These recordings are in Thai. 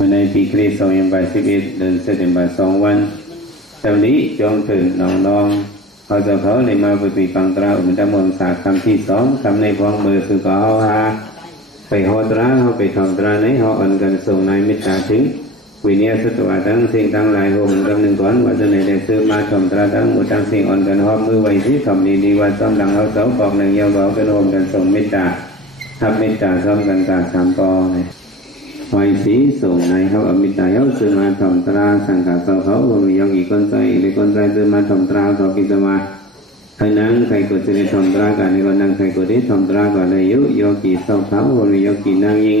ในปีคริสต์2021เดือนสิงหาคม2 วันตอนนี้จงถึงน้องๆเขาจะเขาในมาปฏิบัติตราอุปธรรมศาสตร์คำที่2คำในพองมือสุก็เขาหาไปหอตราเขาไปทำตราในเขาอันกันส่งในมิตรถึงวิญญาณสุตวะทั้งสิ่งทั้งหลายโหมกันหนึ่งก่อนว่าจะในได้ซื้อมาทำตราทั้งหมดทั้งสิ่งอ่อนกันหอบมือไว้ที่ทำดีๆว่าซ้อมหลังเขาเสาปอกหนึ่งยาวเขาเป็นโหมกันส่งมิตรทับมิตรซ้อมกันกาสามปอไว้สีส่งในเขาอมิตรเขาซื้อมาทำตราสังกัดเขามียองอีกคนใจอีกคนใจซื้อมาทำตราเขาพิจารณาใครนั่งใครก็จะได้ทำตรากันในคนนั่งใครก็ได้ทำตรากันเลยยุโยกีเศร้าเขาหรือยกีนั่งยิง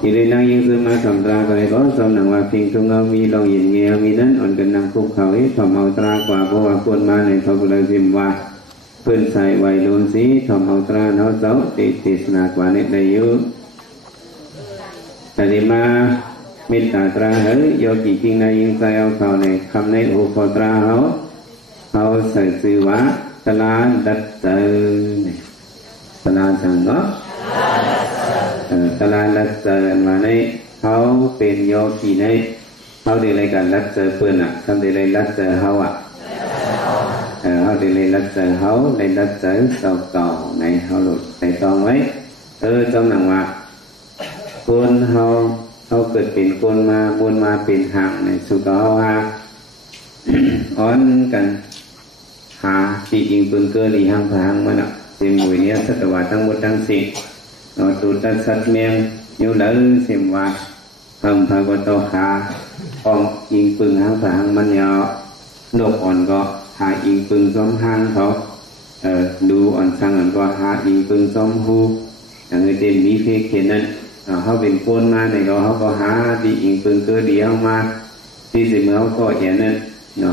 อีเรนั่งยิงซื้อมาทำตรากันเลยก็สมหนังว่าพิงตรงเรามีลองยินเงียมีนั้นอ่อนกันนั่งคุกเขาให้ทำเอาตรากว่าเพราะว่าคนมาในเขาเลยพิมพ์ว่าเพื่อนใส่ไวโดนสีทำเอาตราเขาเจ้าติสนากว่าในยุแต่นี่มามิตรตราเฮ้ยโยกีจริงในยิงใส่เอาเขาในคำในอุปตราเขาใส่สื่อว่าตลาดดัดเจอตลาดสังก็ตลาดดัดเจอมาในเขาเป็นโยกีในเขาได้เลยการดัดเจอเพื่อนอ่ะเขาได้เลยดัดเจอเขาอ่ะเขาได้เลยดัดเจอเขาได้ดัดเจอเก่าๆในเขาหลุดในตองไว้จำหนังว่าคนเขาเกิดเป็นคนมาบุญมาเป็นหางในสุขเขาฮะอ้อนกันหาที่จริงปืนเกลือดีห้างพางมันอ่ะเต็มหมวยเนี้ยสัตว์ว่าทั้งหมดทั้งสิ้นตูดสัตว์เมียงนิ้วเลื้อเสียมว่าทำพากโตหาอองยิงปืนห้างพางมันยาวนกอ่อนก็หายิงปืนซ้อมห้างเขาดูอ่อนสังอ่อนก็หายิงปืนซ้อมหูอย่างเงี้ยเต็มมีเพเขียนนั้นเขาเป็นคนมาในเขาก็หาที่ยิงปืนเกลือดีเข้ามาที่สิเมื่อเขาก็เห็นนั้น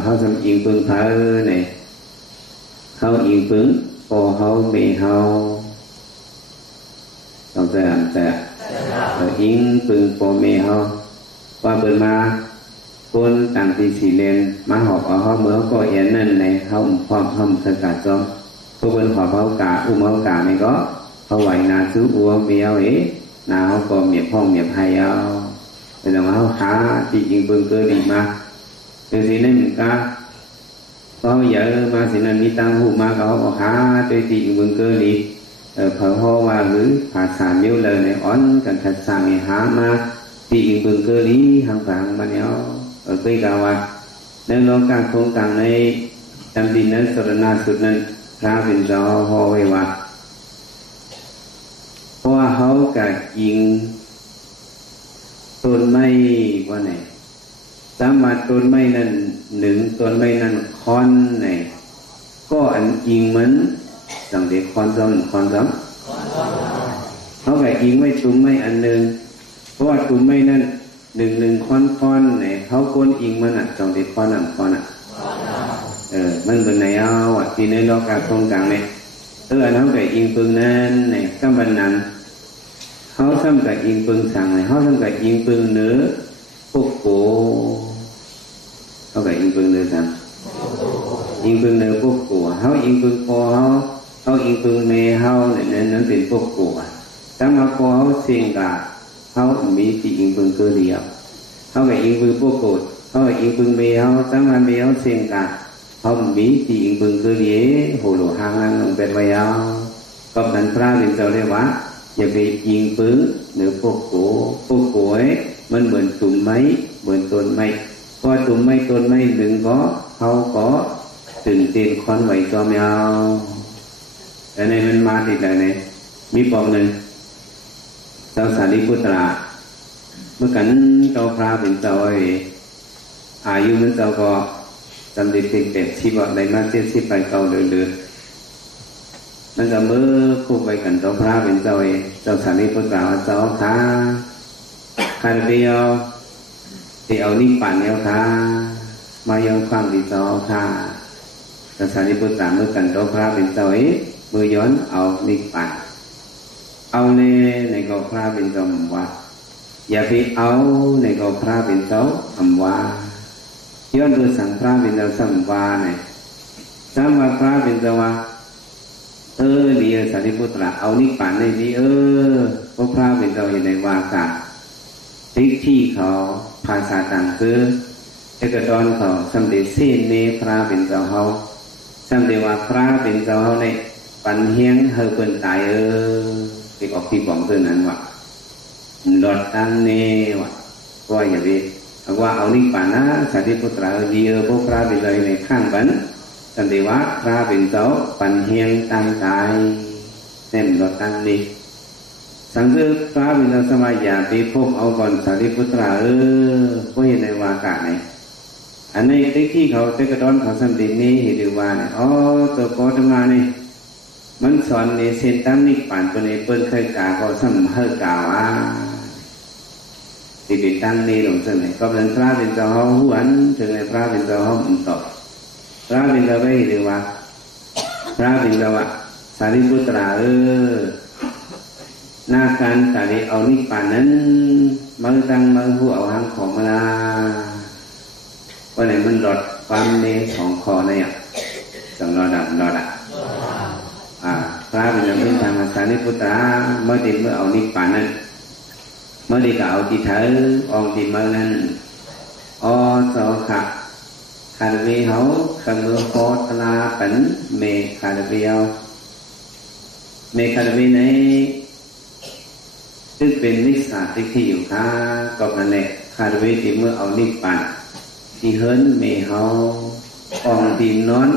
เขาทำยิงปืนพาในเขายิงปืนพอเขาไม่เขาต้องแต่ยิงปืนพอไม่เขาว่าเปิดมาคนต่างที่สี่เลนมาหอบเอาเขาเมื่อก็เห็นนั่นในเขาความทำสกัดจอมพวกเป็นหอบเขากาอุ้มเขากาในก็เขาไหวนาซื้อบัวเมียวนาเขาก็เมียพ่องเมียไทยเอาแต่เราเขาหาที่ยิงปืนเกิดดีมาtừ thì nên mình ta có vợ mà thì nên đi tăng hụ mà có há tôi chị mừng cơ đi phở hô mà gửi phạt sản nhiều lời này ón cần thật sản này há mà chị mừng cơ đi hàng vàng mà nhau ở cây cà hoa nên nó càng không càng này tâm tin nên sơ na sụt nên ra bình gió hô về hoa hoa hấu cả chuyện tôn mây qua nàyสามารถต้นไม้นั้นหนึ่งต้นไม้นั้นคอนไหนก็อันจริงเหมือนสังเดชคอนซ้ำเขาแบบจริงไว้ตุ้มไม้อันหนึ่งเพราะว่าตุ้มไม้นั้นหนึ่งคอนไหนเขาโกนจริงมันอ่ะสังเดชคอนอ่ะมันเป็นไหนเอาอ่ะที่ในโลกาตรงกลางเนี่ยอันเขาแบบจริงปืนนั้นไหนก็บันนั้นเขาทำกับจริงปืนสั่งไหนเขาทำกับจริงปืนเนื้อพวกโกเขาแบบยิงปืนเลยสั่งยิงปืนเลยพวกโกเขายิงปืนโกเขายิงปืนเมเขาเนี่ยนั่นเป็นพวกโกถ้ามาโกเขาเสียงกาเขามีที่ยิงปืนเกลียวเขาแบบยิงปืนพวกโกเขาแบบยิงปืนเมเขาถ้ามาเมเขาเสียงกาเขามีที่ยิงปืนเกลียวโหหลวงหางนั่งลงเป็นไว้เอาก็นั้นพระเป็นเจ้าเรียกว่าอย่าไปยิงปืนหรือพวกโกมันเหมือนตุ่มไม้เหมือนต้นไม้พอตุ่มไม้ต้นไม้หนึ่งก็เขาก็ตื่นเต้นคอนไหวจอมยาวแต่ในมันมาติดอะไรเนี่ยมีปองหนึ่งเจ้าสารีพุตราเมื่อกันเจ้าพระเป็นเจ้าอายุมันเจ้าก็จำเด็กเด็กชีวะในมา70ไปเก่าเดือดมันก็เมื่อคู่ไปกันเจ้าพระเป็นเจ้าสารีพุตราเจ้าค่ะคันเดียวที่เอานิพพานแล้วค่ะมายังความดีต่อค่ะแต่สารีพุทธาเมื่อกันเจ้าพระเป็นเจ้าเมื่อย้อนเอานิพพานเอาในกองพระเป็นเจ้าว่าอย่าไปเอาในกองพระเป็นเจ้าคำว่าย้อนโดยสั่งพระเป็นเจ้าสัมวาเนี่ยสัมวาพระเป็นเจ้าว่าดีสารีพุทธาเอานิพพานในดีพวกพระเป็นเจ้าอยู่ในวากาเจ ทิฏฐิเขาภาษาต่างคือเอกดอนเขาสำเร็จสิ้นเนพระเป็นเจ้าเขาสำเร็จว่าพระเป็นเจ้าเขาในปันเฮียงเฮอเปินตายที่ออกที่บอกตัวนั้นว่าหลอดตั้งเนว่าว่าอย่างนี้ว่าเอานิพพานะสาธิพุตราเดียพวกพระเป็นเลยในข้างบันสันติวะพระเป็นเจ้าปันเฮียงตั้งตายเต็มหลอดตั้งนี้สังเกตพระเป็นเจ้าสมัยอย่าไปพบเอาก่อนสาธิพุตราก็เห็นในวากาศไหนอันในที่เขาเตกระดอนเขาสันตินี้เห็นดีว่าเนี่ยอ๋อตัวโกธมาเนี่ยมันสอนในเส้นตั้งนิพพานตัวในเปิ้ลเคยกล่าวก็สำเฮกล่าวว่าที่เป็นตั้งนี้หลงเสนอก็เป็นพระเป็นเจ้าเขาหวนถึงในพระเป็นเจ้าเขาอุ่นต่อพระเป็นเจ้าไม่หรือว่าพระเป็นเจ้าว่าสารีบุตราหน้าการสารีเอานิพพานนั้นมันตั้งมันหัวเอาหางของมาลาวันไหนมันหลอดความเนของคอเนี่ยจังรอดับพระเป็นเจ้าเป็นทางสารีบุตราเมื่อติดเมื่อเอานิพพานนั้นเมื่อดีก็เอาที่เธอองที่เมื่อนั้นสอขับคาร์วีเขาขังมือโคตลาเป็นเมคาร์วีเอาเมคาร์วีในซึ่งเป็นนิสสัยที่อยู่ค่ะก็นั่นแหละคาร์วีที่เมื่อเอานิพพานที่เฮิร์นเมเขาองที่นอน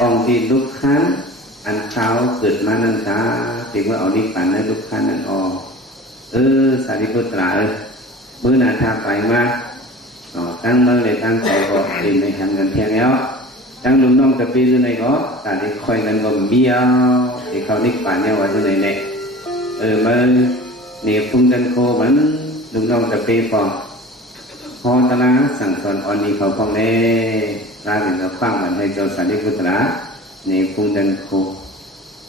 องที่ลุกขันอันเช้าเกิดมานั่นค่ะที่เมื่อเอานิพพานนั้นลุกขันนั่นสารีพุตรามื้อหน้าถ้าไปมาตั้งเมื่อเลยตั้งใจก็ดีในทำกันเพียงแล้วตั้งลุงน้องตะปีอยู่ในก็แต่ที่คอยกันก็เบี้ยวที่เขานิพพานเนี่ยว่าอยู่ในเนี่ยเมื่อเนี่ยพุ่งกันโคเหมือนลุงน้องตะปีฟองพอตนะสั่งสอนอ่อนนี้เขาฟองเน่ร่างเป็นเราฟังมันให้เจ้าสารีพุตราเนี่ยพุ่งกันโค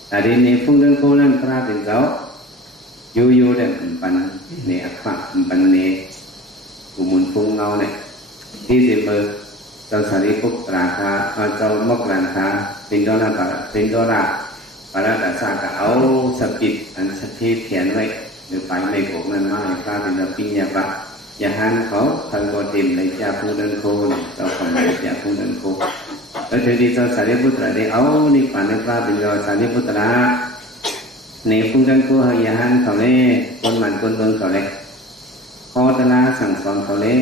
แต่ที่เนี่ยพุ่งกันโคนั้นพระเป็นเจ้าอยู่ได้ปันเนี่ยขับปันเนี่ยกุมุนฟุ้งเงาเนี่ยที่เสมอเจ้าสารีปุตราคาเจ้ามกรันคาเป็นดอลาปาราดาสากะเอาสปิดอันสถิตเขียนไว้หรือไปในโขกนั้นมาให้พระเป็นปิญญาปะอย่าหันเขาทันโกติมในจ่าผู้เดินโคเจ้าคนในจ่าผู้เดินโคแล้วทีนี้เจ้าสารีปุตราได้เอานิพพานในพระเป็นสารีปุตราในพุ่งกันกู้หายหันเขาเล่คนมันคนเบิ่งเขาเล่พอตลาสั่งสอนเขาเล่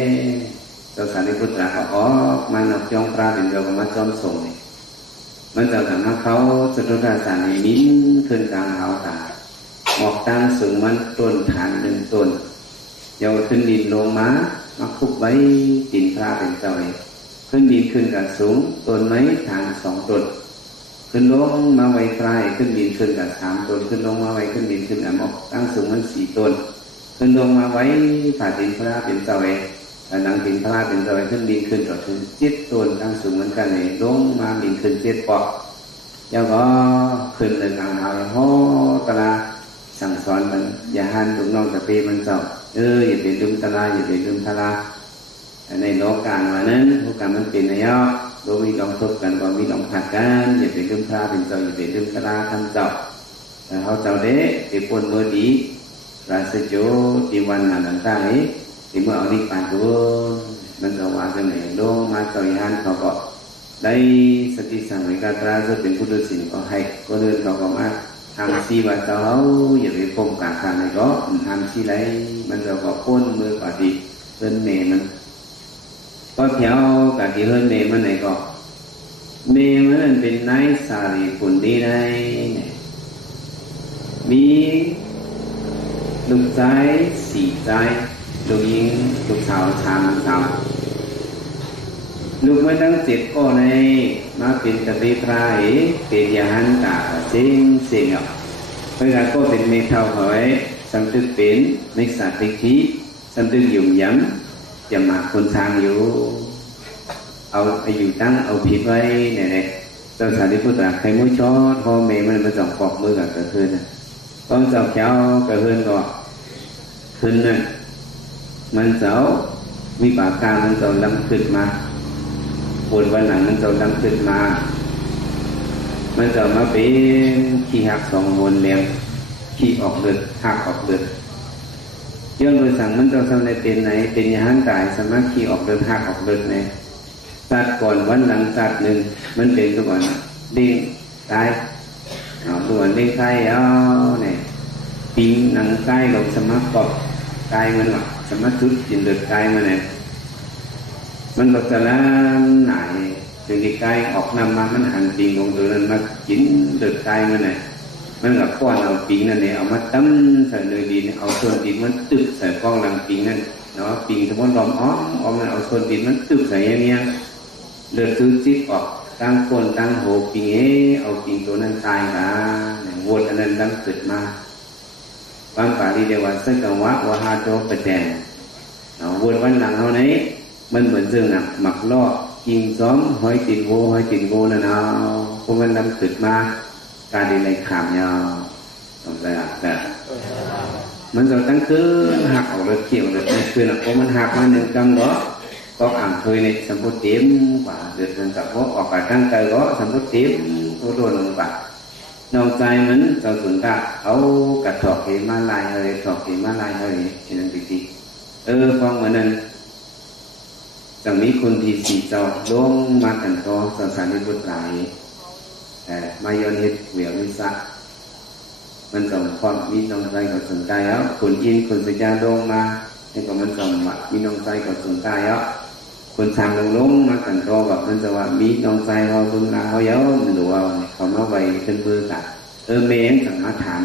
เจ้าสารีพุตราเขามันออกจองปลาเป็นเดียวกับมาจอมส่งมันจะทำให้เขาสตุตาสารในมิ้นขึ้นกลางเขาตาหมอกตั้งสูงมันต้นฐานหนึ่งต้นเยาวขึ้นดินลงมาคุบไว้ดินพระเป็นเจ้าขึ้นดินขึ้นกับสูงต้นไม้ฐาน2 ต้นขึ้นลงมาไว้ใกล้ขึ้นดินขึ้นกับ3 ต้นขึ้นลงมาไว้ขึ้นดินขึ้นหมอกตั้งสูงมัน4 ต้นขึ้นลงมาไว้ผ่าดินพระเป็นเจ้าหนังดินพระเป็นเจ้าขึ้นดินขึ้นต่อถึง7 ต้นตั้งสูงเหมือนกันเลยลงมาดินขึ้น7 ปอกแล้วก็ขึ้นเลยกลางหาวโหตลาสั่งสอนมันอย่าหันลูกน้องตะเปมันเจ้าอย่าไปลืมตลาอย่าไปลืมทลาในโลกการว่านั้นโลกการมันเป็นอะไรโดยมีลองทบกันก็มีลองผัดกันอย่าไปลืมพระเป็นเจ้าอย่าไปลืมพระท่านเจ้าแต่เขาเจ้าเด้ที่ปนเมื่อดีราชโจที่วันนั้นต่างๆที่เมื่อเอานิพพานตัวมันจะว่ากันไหนลงมาต่อยหันเขาก็ได้สติสังเวชตราจะเป็นผู้ดุสินก็ให้ก็เดินเขาก็มาทำซีว่าเจ้าอย่าไปพมกลางทางไหนก็ทำซีไรมันจะก็พ้นมือปฏิเดินเมมันก็แถวกับที่เฮิรนเมมันไหนก็เมมันเป็นนายสารีปุณนี้ได้มีลูกชาย4 ชายลูกหญิงลูกสาว3 ลูกไม่ตั้ง7 ก็ในมาเป็นตะบีพรายเป็นยาหันตาเสียงเพื่อก็เป็นเมทัลหอยสัมตึกเป็นมิสาติชีสัมตึกยุ่งยั้งจะมาคนทางอยู่เอาอยู่ตั้งเอาผิดไว้เนี่ยเจ้าสารีพุตราใครมุ่งชอดพอเมมันมาจ่องปอกมือกับกระเทือนตอนเจ้าเจ้ากระเทือนก็ขึ้นน่ะมันเจ้ามีปากกามันเจ้าลำขึ้นมาปวดวันหลังมันเจ้าลำขึ้นมามันเจ้ามาเป็นขี้หัก2 มวนเลี้ยงขี้ออกเลือดหักออกเลือด ย้อนโดยสั่งมันจะทำในเป็นไหนเป็นยาหังกายสมาธิออกเดินหักออกเดินไหนตัดก่อนวันหลังตัดหนึ่งมันเป็นตัวก่อนเด้งตายเอาตัวเด้งตายเอาเนี่ยปีนหนังกายลงสมาธิกายมันหรอกสมาธิจิตเดือดกายมันเนี่ยมันบอกจะล้านไหนถึงที่กายออกนำมามันหันปีนลงตัวนั้นมากินเดือดกายมันเนี่ยมันกับก้อนเอาปีนั่นเนี่ยเอามาตั้มใส่เลยดินเอาส่วนดินมันตึกใส่ก้อนหลังปีนั่นเนาะปีสมมติลมอ้อมมันเอาส่วนดินมันตึกใส่อย่างเงี้ยเลือดตื้อจิ๊บออกตั้งก้นตั้งโหปีเอาปีตัวนั้นตายละวนอันนั้นดังเกิดมาบางป่าที่เดียวว่าสักกังวะว่าฮาโตประแจงวนวันหลังเท่านี้มันเหมือนเรื่องน่ะหมักล่อกินซ้อมหอยตินโวนั่นเอาพวกมันดังเกิดมาการดีเลยขามยาวต้องได้แบบมันจะตั้งคืนหักออกเลยเกี่ยวเลยคืนเพราะมันหักมาหนึ่งกำก็อ่างเคยในสมบูรณ์เต็มกว่าเดือดมันกับพวกออกไปตั้งใจก็สมบูรณ์เต็มโดนลงไปนอกใจมันจะสุนทรเอากระถอกเหมาลายอะไรถอกเหมาลายอะไรเช่นนั้นดีฟังเหมือนนั้นจะมีคนที่สีเจ้าลงมากันก็สารนิบุตรหลายมายอนเฮดเวียวิสะมันส่งความมีน้องใจกับสนใจแล้วคนยินคนสัญญาลงมาให้กับมันส่งว่ามีน้องใจกับสนใจแล้วคนทางลงมากันก็แบบมันจะว่ามีน้องใจเขาลงมาเขาเยอะหรือว่าเขามาไว้ขึ้นมือกันเมนสั่งมาถาม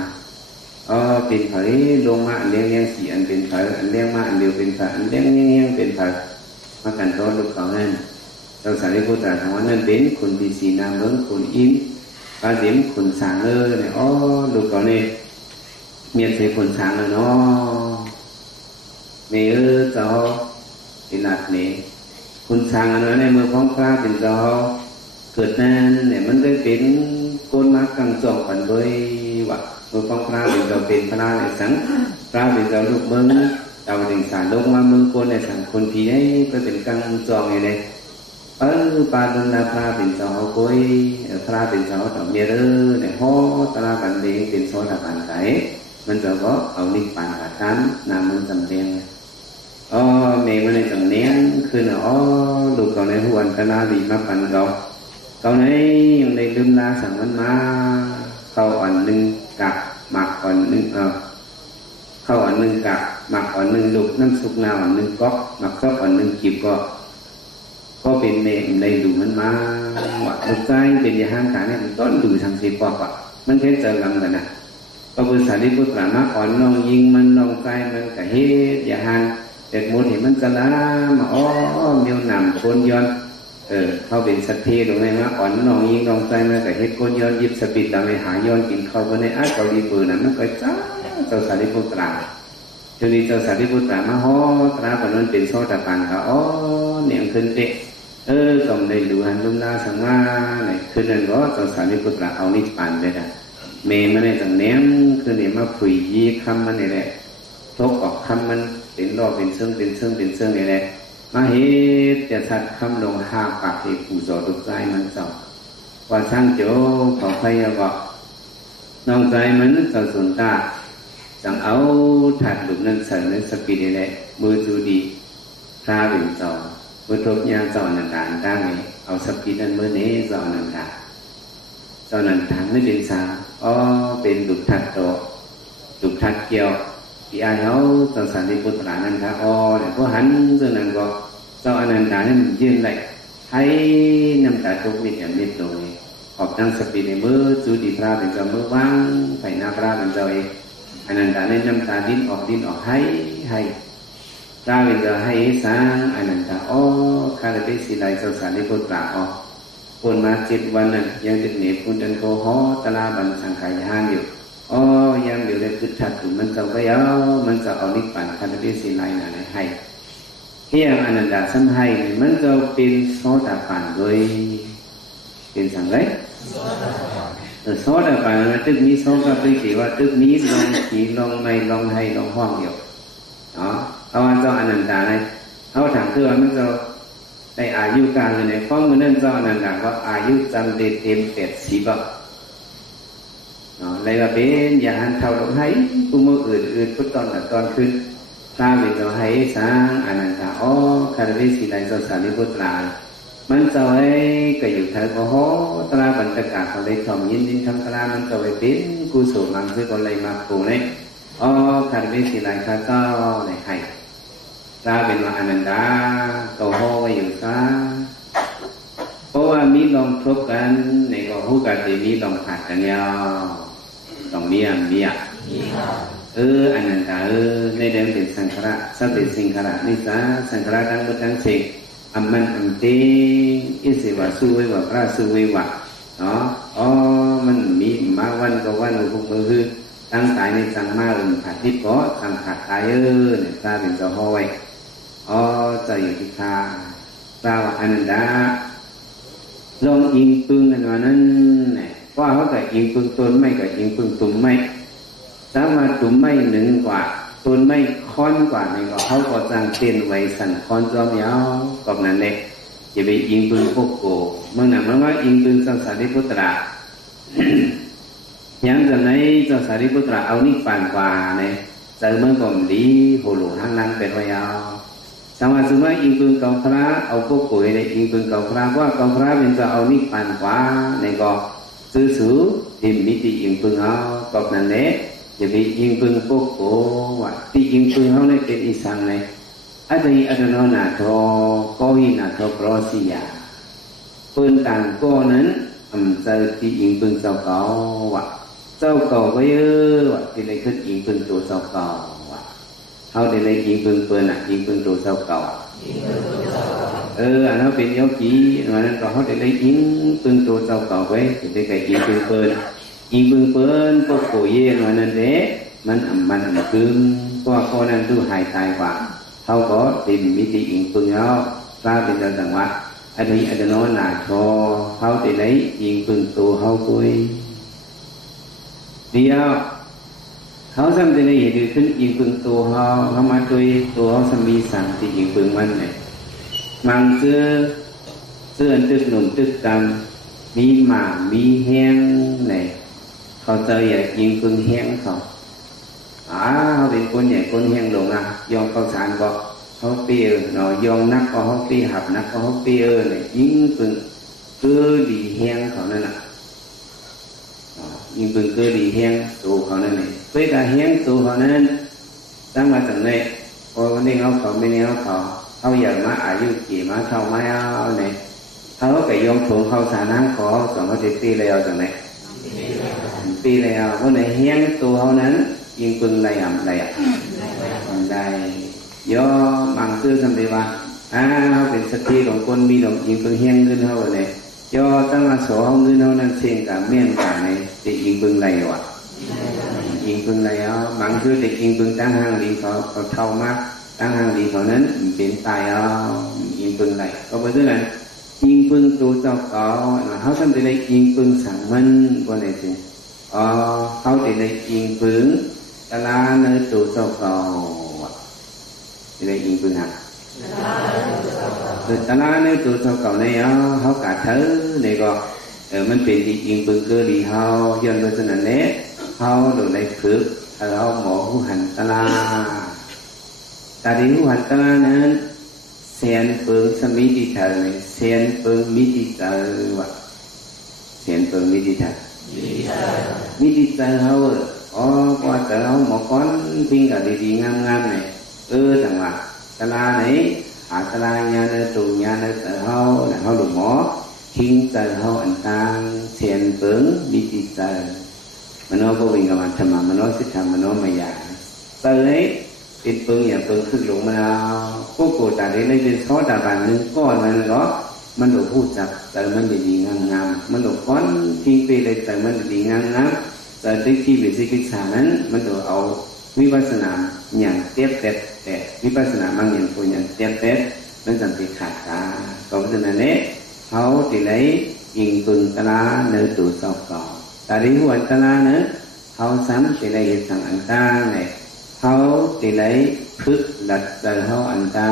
เป็นเผยลงมาอันเลี้ยงสีอันเป็นเผยอันเลี้ยงมาอันเดียวเป็นเผยอันเลี้ยงเป็นเผยมากันก็ลูกเขานั่นเราสารีพุทธะทางวันนั้นเป็นคนดีสีนามเมืองคนอินปาเสียมคนสางเนี่ยลูกเขาเนี่ยเมียเสียคนสางเลยเนาะเมื่อเจ้าเป็นหลักเนี่ยคนสางอันนั้นในเมื่อพ้องพระเป็นเจ้าเกิดนั้นเนี่ยมันได้เป็นคนมากังจองกันด้วยว่าเมื่อพ้องพระเป็นเจ้าเป็นพระในสังพระเป็นเจ้าลูกเมืองเจ้าหนึ่งสารลงมาเมืองคนในสังคนผีให้ก็เป็นกังจองไงเนี่ยปาดุนดาพระเป็นเจ้าก้อยพระเป็นเจ้าต่อเมียเนี่ยห่อตราบันเดงเป็นโซดาบันไก่มันจะก็เอานิพพานกับท่านนำมันจำเรียงเมย์มันในจังเนี้ยคือลูกเขาในหัวตนาดีมาปันเขาในยังในลืมลาสั่งมันมาเข้าอ่อนหนึ่งกับหมักอ่อนหนึ่งเข้าอ่อนหนึ่งกับหมักอ่อนหนึ่งลูกน้ำซุปนาอ่อนหนึ่งก๊อกหมักซอกอ่อนหนึ่งกีบก็เป็นเมย์ในดูมันมาว่าลูกใจเป็นยาห้างขาเนี่ยมันต้นดูทางสีปอกอ่ะมันแค่เจอลำกันนะพระพุทธศาสนาพุทธประมาอ่อนลองยิงมันลองใจมันกะเฮ็ดยาห้างแต่โมเห็นมันจะล้ามาเมียวหนำคนย้อนเขาเป็นสัตว์เทตรงไหนมาอ่อนลองยิงลองใจมันกะเฮ็ดคนย้อนยิบสปิดตามไปหาย้อนกินเข้าไปในอาเกาหลีปืนน่ะมันก็จ้าเจ้าสารีพุทธะทีนี้เจ้าสารีพุทธะมาตราปนนั้นเป็นโซดาปันเขาเนี่ยขึ้นเตะก็ในดูหันลุมนาสังมาเนี่ยคือนั่นก็เจ้าสารีพุทธะเอานิพพานไปได้เมย์มันในต่างเนี้ยคือเนี่ยมาคุยยีคำมันนี่แหละทบออกคำมันเป็นรอบเป็นเชิงนี่แหละมาเหตุจะทัดคำลงหาปากที่ผู้สอตุกใจมันเจ้าว่าช่างโจเขาใครก็น้องใจมันเจ้าสุนตาจังเอาถัดหลุมนั้นใส่ในสปีนี่แหละมือจูดีพระเป็นเจ้ามือทบยาเจ้านันดานได้ไงเอาสปีนั้นมือนี้เจ้านันดาเจ้านันทางไม่เป็นสาเป็นหลุมถัดโตหลุมถัดเกี่ยวที่อาเขาเจ้าสันติพุทธานันทาเนี่ยพวกหันเรื่องนั้นก็เจ้าอนันดาเนี่ยมันยื่นเลยให้น้ำตาทุกมิตรอย่างมิตรตรงนี้ออกตั้งสปีในมือจูดีพระเป็นเจ้ามือว่างไผ่นาพระเป็นเจ้าเองอนันดาเนี่ยน้ำตาดิ้นออกให้พระเป็นเจ้าให้สร้างอนันดาคาราเบสิไลเจ้าสันติพุทธาคนมา7 วันนั้นยังติดเหน็บคุณจันโกฮตลาบันสังขารยานอยู่ยังเดี๋ยวได้คือถัดถึงมันจะก็ยาวมันจะเอานิพพานคาราเบสิไลน่ะให้เที่ยงอนันดาสัมให้มันจะเป็นโสดาปันโดยเป็นสังไรโสดาปันมันตึกนี้โสกับตึกสีว่าตึกนี้ลองสีลองไม่ลองให้ลองห้องอยู่เอาอันเจ้าอนันดาเนี่ยเอาถังคือว่ามันจะในอายุการเลยในข้อมือนั่นเจ้าอนันดาก็อายุจำเต็ม80ก็เลยว่าเป็นอย่าหันเท่าลงให้กูมืออื่นพุทธตอนขึ้น ta bị cho hay sáng anh anh ta ô khai vi sĩ đại cho sản đi bút là mình cho ấy cái dự thở của hố ta bằng tất cả họ lấy thầm nhìn đến thăm ta mình cho ấy biến cú sổ làm với con lấy mặc cụ này ô khai vi sĩ đại khai cao này hay ta bên mà anh ta cầu hô cái dự sáng ô mi lòng thốtกันnày có hú cả thì mi lòng phạtกันnhau lòng mi anhนั้น ในเดิมเป็นสังขารสัพเพสิงขารนิสาสังขารทั้งหมดทั้งสิ้นอัมมันอัมติอิสิวะสุเววะพระสุเววะเนาะอ๋อมันมีมาวันก็วันอุปมือคือตั้งตายในสังมาอึมผัดนิพพะสังขารตายเนี่ยตาเป็นเจ้าห้อยอ๋อจะอยู่ที่คาตาว่าอนันดาลองอิงปึงกันว่านั้นเนี่ยว่าเขาแต่อิงปึงตนไม่กับอิงปึงตุ่มไม่ถ้ามาตุ่มไม่หนึ่งกว่าต้นไม่ค้อนกว่านี่ก็เขาก็สร้างเต้นไว้สั่นค้อนจอมยาวกับนั้นเองจะไปยิงปืนพวกโกเมื่อนั้นมันว่ายิงปืนสังสาริพุตระยังจากไหนสังสาริพุตระเอานิพพานกว่าเนี่ยเจอเมื่อก่อนดีโหหลวงห้างล่างเป็นไว้ยาวสมัยสมัยยิงปืนกองพระเอาพวกโกยในยิงปืนกองพระว่ากองพระเป็นจะเอานิพพานกว่าเนี่ยก็ซื้อทิมมิติยิงปืนเอากับนั้นเองจะไปยิงปืนพวกโกว่าที่ยิงปืนเขาเนี่ยเป็นอิสังเลยอันนี้อันนั้นนาทอก็หินาทอปรสิยาปืนต่างก็นั้นเจอที่ยิงปืนเจ้าเก่าว่าเจ้าเก่าก็เยอะว่าที่ได้ขึ้นยิงปืนตัวเจ้าเก่าว่าเขาได้ยิงปืนยิงปืนตัวเจ้าเก่าอันนั้นเป็นยกีอันนั้นก็เขาได้ยิงปืนตัวเจ้าเก่าไว้ที่ได้ยิงปืนยิงปืนพวกโกเย่หน่อยนั่นเด้มันคืนก็คนนั้นดูหายตายกว่าเขาก็ติมมิติยิงปืนแล้วทราบเป็นจังหวะอันนี้อันนั้นหนาชอเขาติไหนยิงปืนตัวเขาคุยเดียวเขาทำติไหนเห็นขึ้นยิงปืนตัวเขามาคุยตัวเขาสมีสั่งติยิงปืนมันเนี่ยมังเสื้อตึกหนุนตึกกันมีหมามีแห้งเนี่ยเขาเจออย่างยิงปืนแห้งเขาเขาเป็นคนใหญ่คนแห้งหลงยองเขาสารบอกเขาเปียหน่อยองนักก็เขาเปียหับนักก็เขาเปียเนี่ยยิงปืนคือดีแห้งเขานั่นน่ะยิงปืนคือดีแห้งตัวเขานั่นเองเพื่อการแห้งตัวเขานั้นตั้งมาจากไหนพอวันนี้เขาไม่เนี่ยเขาอยากมาอายุกี่มาเข้ามาเอาเนี่ยเขาก็ยอมถ่วงเขาสานะขอสองเขาจะตีเลยเอาจากไหนตีเลยเอาวันไหนแห้งตัวเขานั้นยิงปืนอะไรได้ย่อมังซื้อทำได้ว่าเขาเป็นสติของคนมีดอกยิงปืนแห้งเงินเขาเลยย่อตั้งมาสองเงินเขานั้นเสี่ยงกับเมี่ยงกับในติยิงปืนอะไรวะยิงปืนอะไรมังซื้อติยิงปืนตั้งห้างดีเขาเท่ามากตั้งห้างดีเขานั้นเป็นตายยิงปืนอะไรก็เพราะฉะนั้นยิงปืนตัวเจ้าเก่าเขาทำได้ยิงปืนสั่งมันวันไหนจริงเขาได้ยิงปืนตะลาในตัวเจ้าเก่าได้ยิงปืนหักตะลาในตัวเจ้าเก่าเนี่ยเขากัดเธอเนี่ยก็มันเป็นยิงปืนเกลือดีเขาย้อนโดยฉะนั้นเนี่ยเขาโดนได้ฝึกเขาหมอหูหันตะลาแต่ที่หูหันตะลานั้นเสียนปืนสมิติเธอเนี่ยเสียนปืนมิติเธอวะเสียนปืนมิติเธอมิติเธอเขาพอเธอเขาหมอก้อนพิงกับดีๆงามๆเนี่ยจังหวะตะลาไหนหาตะลาญาณตุญาณเธอเขาหลุมหมอทิ้งเธอเขาอันตางเสียนปืนมิติเธอมโนโกวิงกับมันธรรมมโนสิทธามโนมายาเธอไหนเป็นปืนอย่างปืนขึ้นหลงมาพวกโกตาได้เลยเป็นซอดาบันหนึ่งก้อนมันเหรอมันดูพูดจับแต่มันดีงามมันดูก้อนทิ้งไปเลยแต่มันดีงามแต่ที่วิสิกิจานั้นมันดูเอาวิปัสสนาอย่างเทียบแต่วิปัสสนาบางอย่างตัวอย่างเทียบมันจำเป็นขาดตาเพราะฉะนั้นเนี่ยเขาติไหนยิงปืนตะลาเนื้อตัวเจ้าเก่าแต่ที่หัวตะลาเนื้อเขาซ้ำติไหนเหตุสั่งอันตาเนี่ยเขาติไหนพึกหลัดเจอเขาอันตา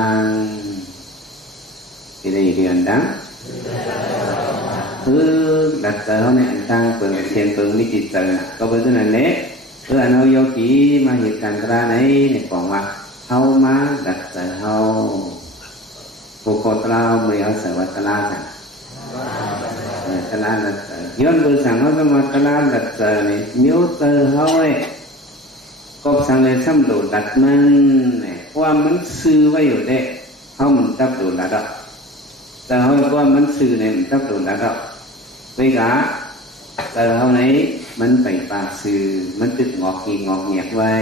ติไหนเรียนดังพึกหลัดเจอเขาในอันตาเปิดเทียนเปิดมิจิตเจอก็เพราะฉะนั้นเนี่ยอันเอาโยกีมาเหตุการณ์กระไรในของว่า เฮามาดัดใจเฮาผู้กตราเมื่อสวัสดิ์ตรากันตราดัดใจย้อนดูสั่งเขาจะมาตราดัดใจนี่นิ้วเตอเฮาไอ้ก็สั่งเลยซ้ำดูดัดมันเนี่ยว่ามันซื้อไว้อยู่เด้เฮามันตับดูดัดแต่เฮาว่ามันซื้อเนี่ยมันตับดูดัดไปกะแต่เฮาไหนมันไปปากซื้อมันตึกงอกงอกเงียบไว้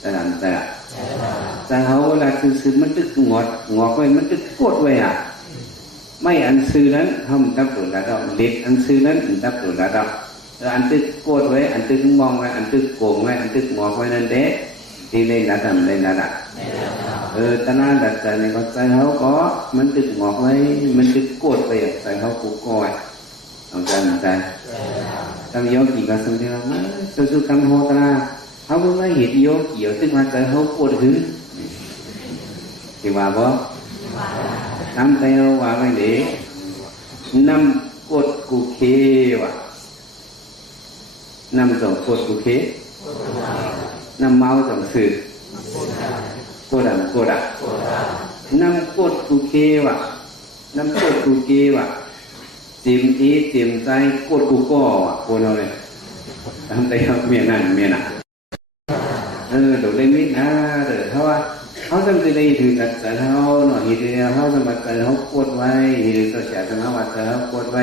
แต่ดังแต่เฮาเวลาซื้อมันตึกงอกไว้มันตึกกดไว้อ่ะไม่อันซื้อนั้นเฮามันตับดูดัดเด็กอันซื้อนั้นมันตับดูดัดอันตึกกดไว้อันตึกมองไว้อันตึกโกงไว้อันตึกงอกไว้นั่นเด้ที่เล่นดัดทำเล่นดัดตนาดัดใจในก็ใจเขาก็มันตึกงอกไว้มันตึกกดไปใจเขากูก้อยเอาใจมันใจทำโยกี่ก็สังเกตว่าสุดคำโหตราเขาเพิ่งมาเห็นโยเกี่ยวซึ่งมาใจเขากดถึงที่ว่าบ่ทำใจเขาว่าไม่ดีนำกดกูเควะนำส่งกดกูเคนำเมาส่งสื่อโกดังนำกดกูเควะนำกดกูเควะเต็มที่เต็มใจกดกูก็อ่ะโกนเอาเลยทำใจเขาเมียนั่นเมียน่ะดูเล่นมิดนะเดี๋ยวเขาว่าเขาทำใจได้ถือกัดแต่เขาหน่อยทีเดียวเขาสมัครใจเขากดไว้ทีเดียวตัวเสียสมาวัดเขากดไว้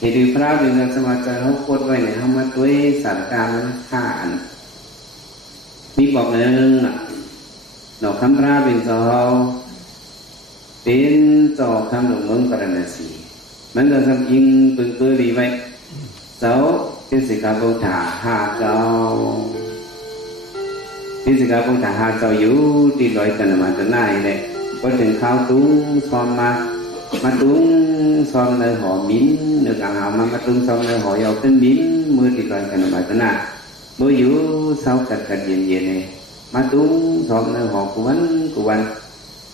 ทีเดียวพระเป็นเงินสมัครใจเขากดไว้เนี่ยเขามาด้วยสารการฆ่าอันมีบอกหนึ่งดอกคำพระเป็นเจ้าเป็นเจ้าคำหลวงเมืองกระนาสีมันจะทำยิงปืนปืนดีไว้เจ้าเป็นสิกาบูชาหาเจ้าเป็นสิกาบูชาหาเจ้าอยู่ที่ลอยกันมาจนไหนเลยพอถึงข้าวตุ้งซ้อมมาตุ้งซ้อมเลยห่อมิ้นเนื้อกลางหามาตุ้งซ้อมเลยห่อยาวขึ้นมิ้นมือที่ลอยกันมาจนไหนเมื่ออยู่เช้ากัดเย็นเลยมาตุ้งซ้อมเลยห่อกวน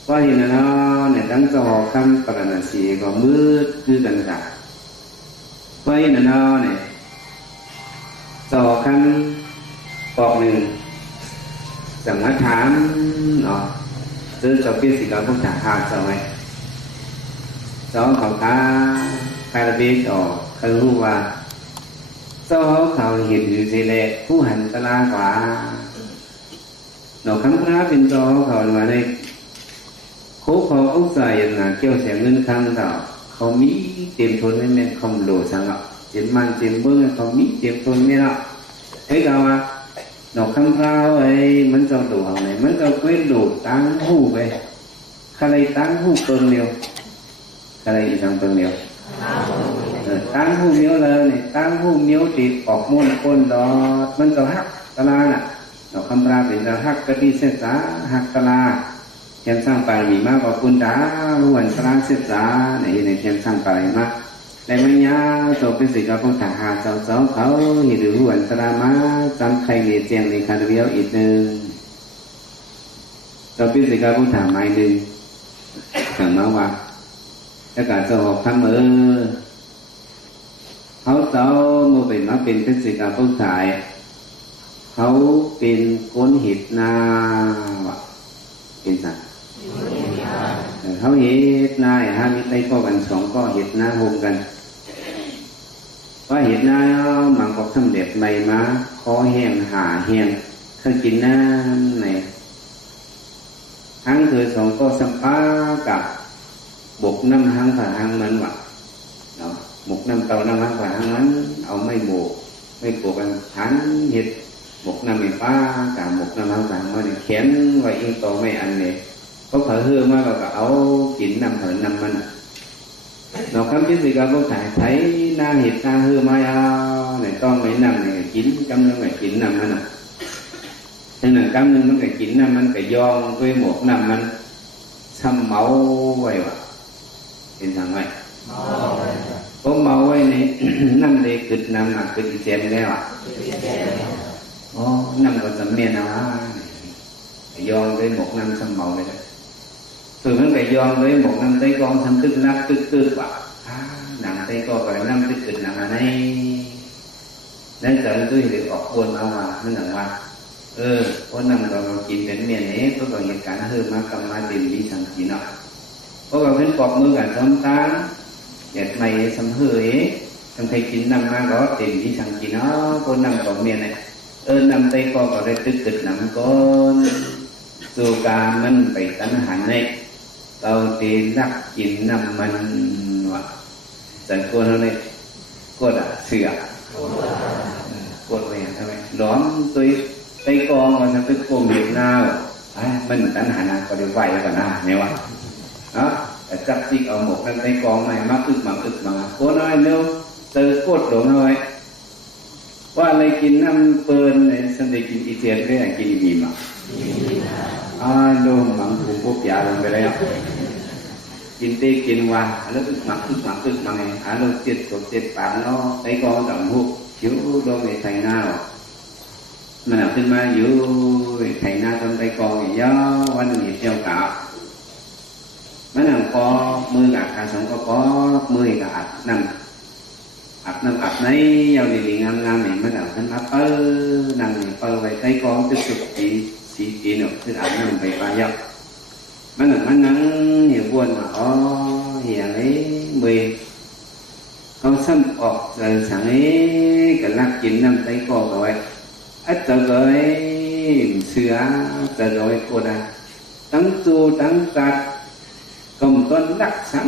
ก็เห็นนะเนาะเนี่ยตั้งจะห่อคำปรณสีก็มืดคือกันค่ะก็เห็นนะเนาะเนี่ยต่อคำปอกหนึ่งสังฆทานเนาะเดินกับพี่สิกาพุทธาหาเจ้าไหมเจ้าเขาท้าคาราเบต่อเขารู้ว่าเจ้าเขาเห็นอยู่สิแหละผู้หันตลากว่าดอกคำพระเป็นเจ้าเขามาในโคเขาเอาใส่ยังไงเกี่ยวเสียงเงินคำต่อเขามีเต็มทนไม่แม่เขาโหลสังอ่ะเต็มมันเต็มเบื้องเขามีเต็มทนไม่ละเฮ้ยเราอ่ะดอกคำพร้าวไอ้มันจะดูเอาไหนมันจะเว้นดูตั้งหูไปใครตั้งหูเปิงเดียวใครอีกทางเปิงเดียวตั้งหูเมียวเลยนี่ตั้งหูเมียวติดออกม้วนก้นดอดมันจะหักตะลาน่ะดอกคำพร้าวเป็นจะหักกระดิ่งเส้นสาหักตะลาเทียมสร้างไปมีมากกว่าคุณจ๋าล้วนตารางศึกษาในเทียมสร้างไปมากแต่ไม่ยากโตเป็นสิ่งที่ต้องถามหาเจ้าเขาเห็นดูล้วนตามาจำใครมีเสียงในคาร์เวียอีกหนึ่งโตเป็นสิ่งที่ต้องถามไม่หนึ่งถามมาว่าถ้าการสอบคำเขาเจ้าโมเป็นมาเป็นสิ่งที่ต้องถ่ายเขาเป็นคนหิดนาเป็นสัตว์เขาเห็ดนายฮะมีไตก็กันสองก็เห็ดนาโฮมกันว่าเห็ดนาหมังก็ทำเด็ดใบมาคอแห้งหาแห้งเคยกินน้ำไหนทั้งคือสองก็สัมปากับบกน้ำหังผ่าหังมันวะเนาะหมกน้ำเตาน้ำหังผ่าหังมันเอาไม่โบกไม่โบกกันหันเห็ดบกน้ำไม่ป้ากับหมกน้ำหังผ่าหังมันเขียนไว้อิงโตไม่อันเนี่ยเขาเผลอเฮือมาเราก็เอากินน้ำเผลอน้ำมันเราคำที่สี่ก็ต้องถ่ายไถหน้าเห็ดหน้าเฮือมาเอาเนี่ยต้องไม่น้ำเนี่ยกินกำลังไม่กินน้ำมันอ่ะฉะนั้นกำลังมันก็กินน้ำมันก็ยองด้วยหมกน้ำมันซ้ำเมาไว้วะเป็นทางไว้ก็เมาไว้ใน น้ำเลยกึดน้ำหนักกึดเสียนแล้วอ่ะอ๋อน้ำก็จำเนียนนะยองด้วยหมกน้ำซ้ำเมาเลยtừมันก็ยองด้วยหมกน้ำไตกองทำตึกนักตึกว่ะหนังไตก็ไปน้ำตึกหนังอะไรนั่นจะด้วยหรือออกคนเอาว่ามันหนังว่า คนนั้นก็กินเป็นเมียนนี้ก็เหตุการณ์มากำมาเต็มที่สังกีเนาะเพราะว่าเป็นปอกมือกันซ้ำตาอยากไม่ซ้ำเฮ้ยทำไทยกินน้ำมาก็เต็มที่สังกีเนาะคนนั่งปอกเมียนเนี่ยนำไตก็ได้ตึกนำก้นสู่การมันไปตั้งหันในเราตีรักกินน้ำมันวะแต่ก้นเราเนี่ยก้นเสือก้นไปทำไมล้อมตัวไตกองมันจะเป็นกลมเหล็กหน้ามันตั้งหันก็ได้ไหวกันนะเนี่ยวะเนาะแต่จับจิกเอาหมกกันไตกองใหม่มาอึกมาก้นน้อยเร็วเติร์กดหลงเอาไว้ว่าอะไรกินน้ำเปิลในสันติกินอีเทียนก็กินดีมั้งโดนมังคุพยาลงไปแล้วกินเตกินว่าแล้วอึกมักไงเราเจ็ดปานเนาะไอ้กองต่างหูคิ้วโดนในไทยหน้ามันเอาขึ้นมาอยู่ไทยหน้าตรงไอ้กองอย่างย่อวันหนึ่งเที่ยวกะมันเอาคอมือกับขาสองก็มือกับอัดนั่งอัดในเอาดีๆงามๆนี่มันเอาขึ้นมานั่งไว้ใต้กองตึกสีกินหนคืออัดนั่งไปปลายมันนั่งเหี้ยวนเหี้ยไอ้เบยเขาซ้ำออกเลยสั่งไอ้กับลักกินน้ำใต้กองเอาไว้จะเลยเสือจะเลยโคดาตั้งจูตั้งตัดกลมต้นลักสัง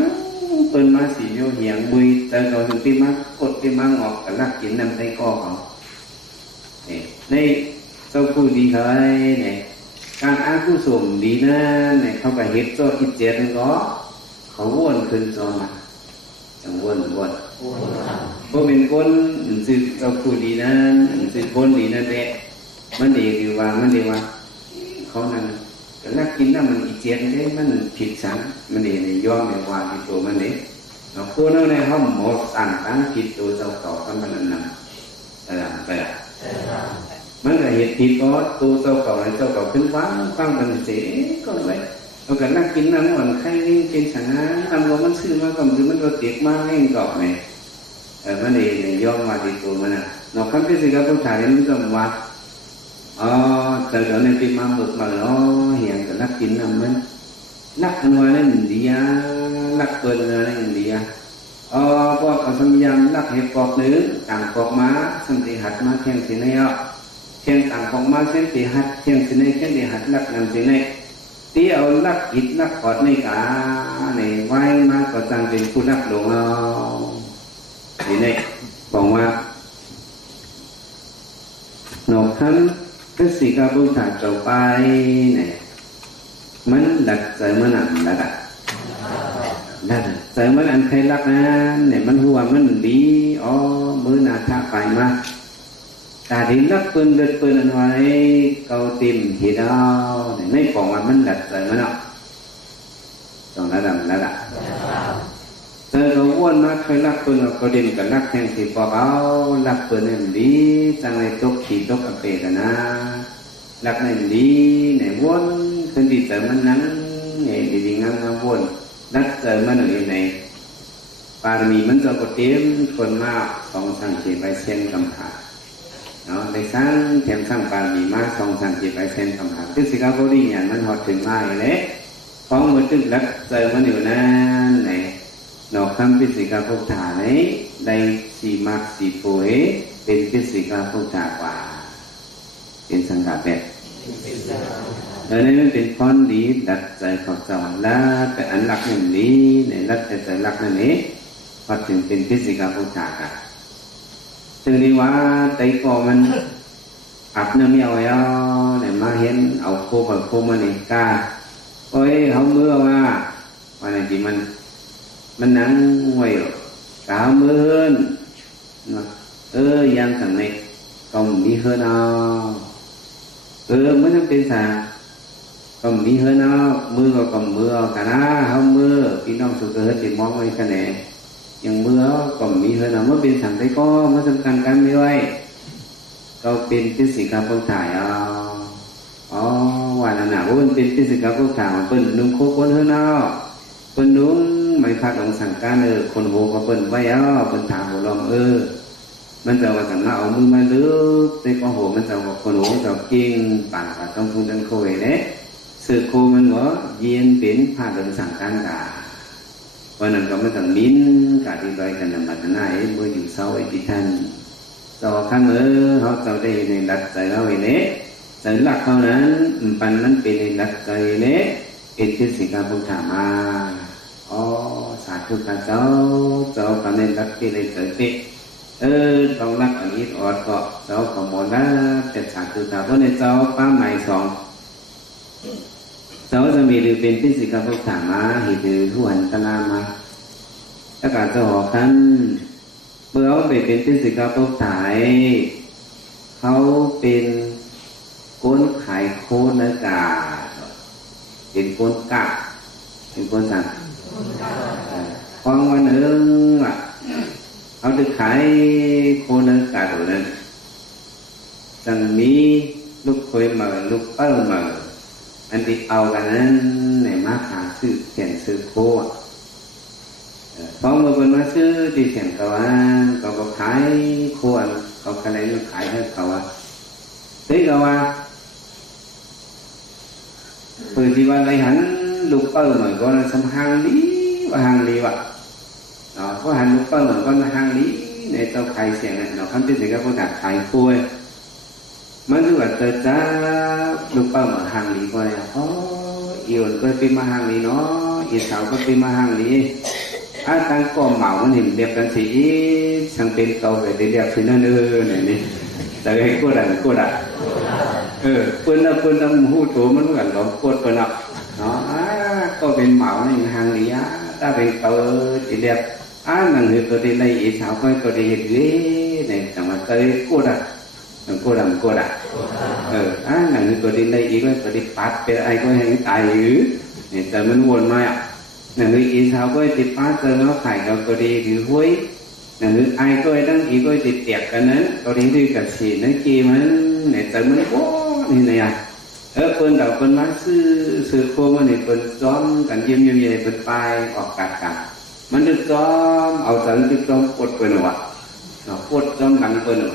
เปิดมาสีโยเหียงบุยแต่เราถึงที่มากดที่มางอกกับลักกินน้ำใต้กองเขาในเจ้าผู้ดีเฮ้ยเนี่ยการอาผู้สมดีนะเนี่ยเขาไปเฮ็ดตัวอิจเจนก็เขาวนขึ้นจอมาจังวนพวกเป็นคนสื่อเจ้าผู้ดีนะสื่อคนดีนะแต่มันดีหรือว่าเขานั่นแต่ลักกินน้ำมันอิจเจนได้มันผิดสังมันดีในย่อมในว่าในตัวมันเด็กเราพูดแล้วในห้องหมดสั่งตั้งผิดตัวเจ้าต่อกันมันนั่นไปละมันก็เหตุผิดก็ตัวเจ้าเก่าขึ้นฟังมันเสียก็เลยเราก็นักกินน้ำมันไข่นี่เป็นฉันนะทำเรามันซื้อมาก่อนหรือมันเราเตียกมาเองก่อนเนี่ยมันดีในย่อมมาที่ตัวมันนะนอกคำพิเศษกับผู้ชายนี่ก็ว่าแต่เดี๋ยวในปีมาหมดมาแล้วเหี่ยงกับนักกินน้ำมันนักนวลนั่นดีนักเปิดนั่นดีพวกสัญญาณนักเหตุปอกเนื้อต่างปอกม้าสันติหัดมาเที่ยงสิเนียเที่ยงต่างปอกม้าเส้นติหัดเที่ยงสิเนียเที่ยงติหัดนักนำสิเนียที่เอานักอิดนักขอดในกาในไว้มาก็จังเป็นผู้นักหลงเอาสิเนียบอกว่าหนกท่านก็สิกาบุญถาเจ้าไปเนี่ยมันดักใจมันหนักดักนั่นใจมันอันใครรักนะเนี่ยมันหัวมันดีมือหน้าท่าไปมาตาดินรักปืนเลือดปืนอันไว้เกาติมหีดาวเนี่ยไม่บอกว่ามันดัดใจมันเนาะต้องระดับเจอเขาวนมาเคยรักปืนเขาเด่นกับรักแทงสีปอกเอารักปืนเนี่ยดีจังเลยตกขี่ตกกระเปกันนะรักเนี่ยดีเนี่ยวนขึ้นดีใจมันนั้นเนี่ยดีงามวนนักเจอมาหนึ่งในปารมีมันจะกดเต็มคนมาก2-3 ไปเส้นกำขาเนาะในสร้างเทียมสร้างปารมีมาก2-3 ไปเส้นกำขาซึ่งสิกาโบดีเนี่ยมันหอดถึงมากเลยของมือตึกนักเจอมาหนึ่งนั่นไหนนอกคำพิสิกาพกถาในได้สีมักสีป่วยเป็นพิสิกาพกถากว่าเป็นสังกัดแบบนี่มันเป็นค้อนดีดัดใจขอบสวรรค์แล้วแต่อันรักอย่างนี้ในรักใจรักนั่นนี้พอถึงเป็นพิสิกาพุทธาค่ะถึงนี้ว่าไตกอมันอับเนื้อเมียวเนี่ยมาเห็นเอาโคมันเองกาโอ้ยเขาเมื่อว่าไหนที่มันนั่งไว้กาเมื่อนยังสั่งในก็มีเฮือนเอาไม่ต้องเป็นสาก็มีเฮือนเอามือก็มือกันนะเขามือพี่น้องสุขเกิดติดมองไว้กันแน่อย่างมือก็มีเฮือนเอาเมื่อเป็นสั่งได้ก็เมื่อสำคัญกันไม่ไว้ก็เป็นพิสิกาพุทธายว่านั่นน่ะว่าเป็นพิสิกาพุทธาเป็นนุ่งโคคนเฮือนเอาเป็นนุ่งไม่ขาดองสั่งการคนโหก็เป็นไว้เป็นถามหัวลม มันจะว่าสังมาเอามือมาลึกในกองหัวมันจะว่าคนหัวจะกิ้งป่านกับต้องพูดดันโคยเนี่ยสื่อโคมันว่าเย็นเป็นผ้าเดินสั่งการกาวันนั้นก็ไม่ต้องมิ้นกาที่ใบกันนำบัตรหน้าเมื่ออยู่เศร้าไอ้ที่ท่านต่อขั้นเขาจะได้ในหลักใจเราไอ้เนี่ยแต่หลักเขานั้นปันนั้นเป็นในหลักใจเนี่ยเอ็ดที่สิ่งการพุทธามาอ๋อสาธุการเจ้าการในหลักที่เลยเกิดขึ้นต้องรักอันนี้อดก็เจ้าของหมดนะแต่สาธุการเพราะในเจ้าป้าใหม่สองเจ้าจะมีหรือเป็นพิสิกาพุทธามาหิตือทุหันตนามาถ้าการเจ้าหอคันเมื่อเขาไปเป็นพิสิกาพุทธาเขาเป็นก้นขายโคนอากาศเป็นก้นกะเป็นก้นสั่งฟังวันหนึ่งเขาจะขายโคนอากาศตัวนั้นจังมีลูกเคยมาลูกเปิ้ลมาอันที่เอากันนั้นในมาหาซื้อเขียนซื้อโคพอเมื่อเป็นมาซื้อที่เขียนเขาว่าเขาขายโคนเขาขายลูกขายให้เขาว่าซื้อเขาว่าเปิดที่ว่าอะไรหันลูกเปิ้ลเหมือนก็สำคัญดีว่าหางดีว่ะเนาะเพราะหันลูกเปิ้ลเหมือนก็หางดีในเจ้าขายเสียงเนาะคำที่ถึงก็ประกาศขายโคนมันคือว่าเกิดจากลูกเป้ามาหางนี้ก็เลยอ๋ออีวันก็เป็นมาหางนี้เนาะอีสาวก็เป็นมาหางนี้ถ้าตั้งก้อเหมามันเห็นเรียบกันสิช่างเป็นเก่าไปเรียบสินั่นนี่แต่ไอ้กูดันเปิ้นเอาหูโถมันเหมือนเราโคตรเปิ้นเนาะก็เป็นเหมาในหางนี้ถ้าเป็นเก่าสิเรียบหนังหือก็ได้ในอีสาวก็ได้เห็นเนี่ยแต่มาเตยกูดันcô đằng nàng người tôi đi đây ý tôi đi phát cái ai có hành tài ứ để tớ mình buồn mai ạ nàng người ý sao có đi phát tớ nó phải đâu tôi đi thì hối nàng người ai có đăng ý có đi tiệc cái nến tôi đi đi cả xì nó kia mà để tớ mình có như này à con đầu con má sư cô mà này con chóm cảnh diêm như vậy con pai hoặc cảมันจะจอมเอาสังจะจอมปวดไปหน่อยnó cột trong đằng quần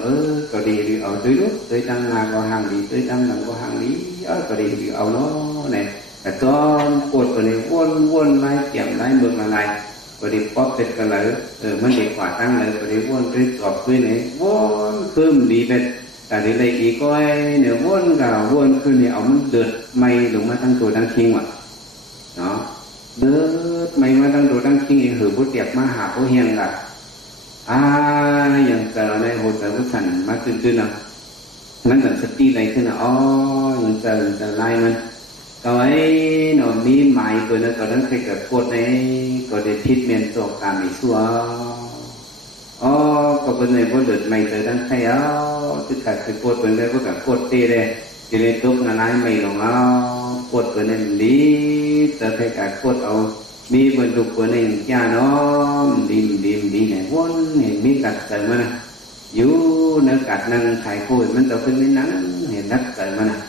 có đi ở dưới lúc tới đằng là có hàng lý tới đằng là có hàng lý có đi ở nó này cả trong cột ở này vuông lại chém lại mực là này có đi bóp thịt cái lạiมันđi quả tăng lại có đi vuông cái cọp cái này vuông khơm đi về cả đi đây ý coi nếu vuông gạo vuông khơm này ống đượt mày đúng mà tăng tuổi đang kinh mà đó đớt mày mà tăng tuổi đang kinh hử bút đẹp mà hạ có hiền làอย่างเจอในโหดแต่ก็สั่นมากขึ้นนะมันสั่นสติอะไรขึ้นนะอย่างเจอไล่มันก็ไอ้หนอมีหมายตัวนั้นตอนนั้นเคยเกิดโคตรในก็ได้ทิศเมียนตกตามอีสัวก็เป็นในพวกเดือดไม่เจอทั้งใครที่กัดเคยโคตรเป็นได้พวกกับโคตรตีเลยจะเลยตุกนาไล่ไม่ลงโคตรเป็นในดีแต่เคยกัดโคตรเอามีบรรทุกคนหนึ่งจ้าน้อมดิมเนี่ยวนเห็นมีกัดเกิดมานะอยู่ในกัดนั่งขายโคตรมันจะขึ้นในนั้นเห็นนักเกิดมานะ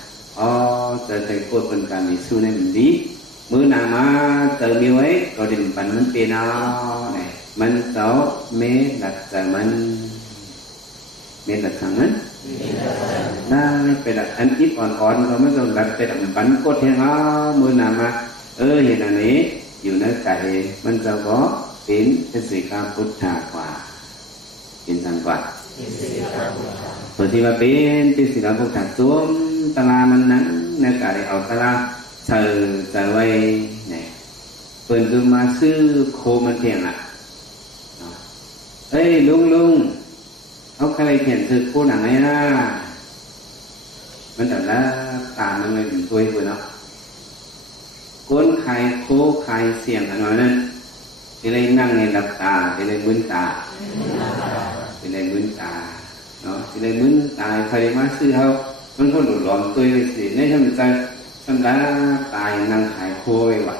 เจอใจโคตรเป็นการมีสู้ในมันดีมือหนามาเจอมีไว้ก็ดิ่มปันมันเป็นเนี่ยมันเสาเมดัดแต่มันเมดัดทางนั้นได้ไปดัดอันอิดอ่อนๆเราไม่ต้องดัดไปดัดปันโคตรแห้งมือหนามาเห็นอันนี้อยู่ในใจมันจะก็เป็นสิกาพุทธากว่าเป็นทางกว่าส่วนที่มาเป็นสิกาพุทธาตัวตลามันนั้นในการเอาตลาเธอจะไว้เนี่ยเปิดดูมาซื้อโคมันเทียงลุงเขาใครเขียนซื้อโคหนังไงล่ะมันแต่ละตามันเลยถึงตัวอยู่เนาะก้นไข่โคไข่เสียงอะไรนั่นที่เลยนั่งในหลับตาที่เลยมึนตาที่เลยมึนตาเนาะที่เลยมึนตาใครมาซื้อเขามันก็หลุดหลอมตัวไปสิในทำใจทำได้ตายนั่งไข่โคไปว่ะ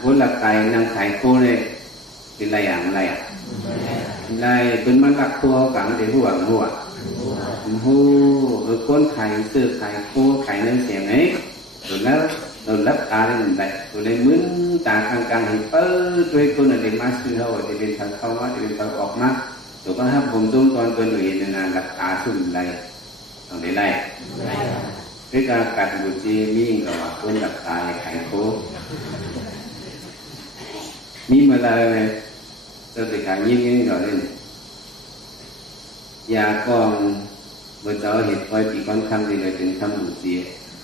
คนหลับตายนั่งไข่โคเลยเป็นอะไรอะไรเป็นมันหลักตัวกังเดี๋ยวหัวก้นไข่ซื้อไข่โคไข่นั่นเสียงไงแล้วเราลับตาได้เหมือนกันตัวในมื้นตากลางๆเห็นด้วยตัวนั้นเดี๋ยวมาซื้อเขาเดี๋ยวเป็นทางเข้ามาเดี๋ยวเป็นทางออกมา ถูกป่ะครับผมตุ้มตอนตัวหนุ่ยนานหลักตาสุ่มไรตรงไหนไรด้วยการกัดบุจีมีกับว่าคนหลักตาไข่โคมีมาเลยตัวติดการยิ่งก่อนเลยยากองเมื่อเจ้าเห็นคอยปีก้อนคำที่เลยถึงคำบุจี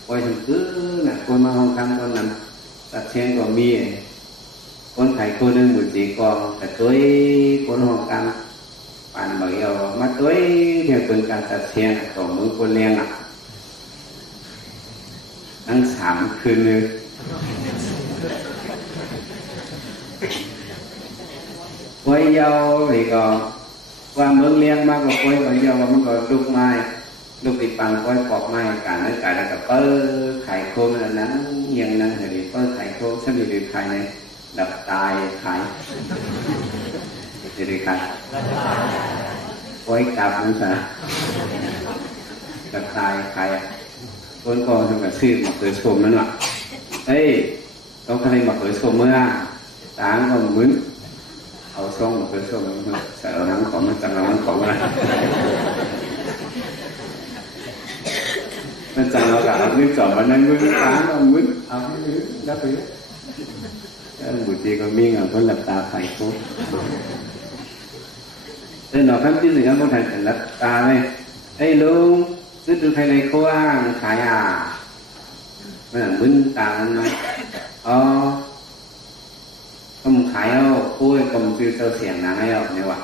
คอยถึงคือน่ะคนมาห้องคำคนนั้นตัดเชียงก็มีคนไข่โคนึงบุจีกองแต่ตัวคนห้องคำปั่นบ่อยมาตัวเที่ยวเป็นการตัดเชียงของมือคนเลี้ยงอ่ะนั่ง3 คืนเลยไว้ยาวthì còn qua mướn liên mà có quay bây giờ mà có lúc mai lúc thì bằng quay cọp mai cả là cả bơ khải khô là nắng nghiêng nắng thì bơ khải khô sao bị khải này đập tài khải thì khải quay cặp cũng sao đập tài khải con còn trong cả sư mặc cửa sổ nữa nè ê có cái này mặc cửa sổ mới à sáng còn mướnเอาซ่องมาเป็นซ่องมันใส่เอาน้ำของมันจังเอาน้ำของอะไรมันจังเอากับนึกจอดมันนั่งมือตาเอามือเอาไม่รู้ได้ไปแล้วบุตรีก็มีเงาคนหลับตาไฟโคตรแต่หนอคำที่หนึ่งครับคนไทยเป็นหลับตาไหมไอ้ลุงซื้อดูใครในโค้งขายมันมึนตามันไหมอ๋อผมขายเอาคุยผมซื้อเสียงนางให้เอาเนี่ยว่ะ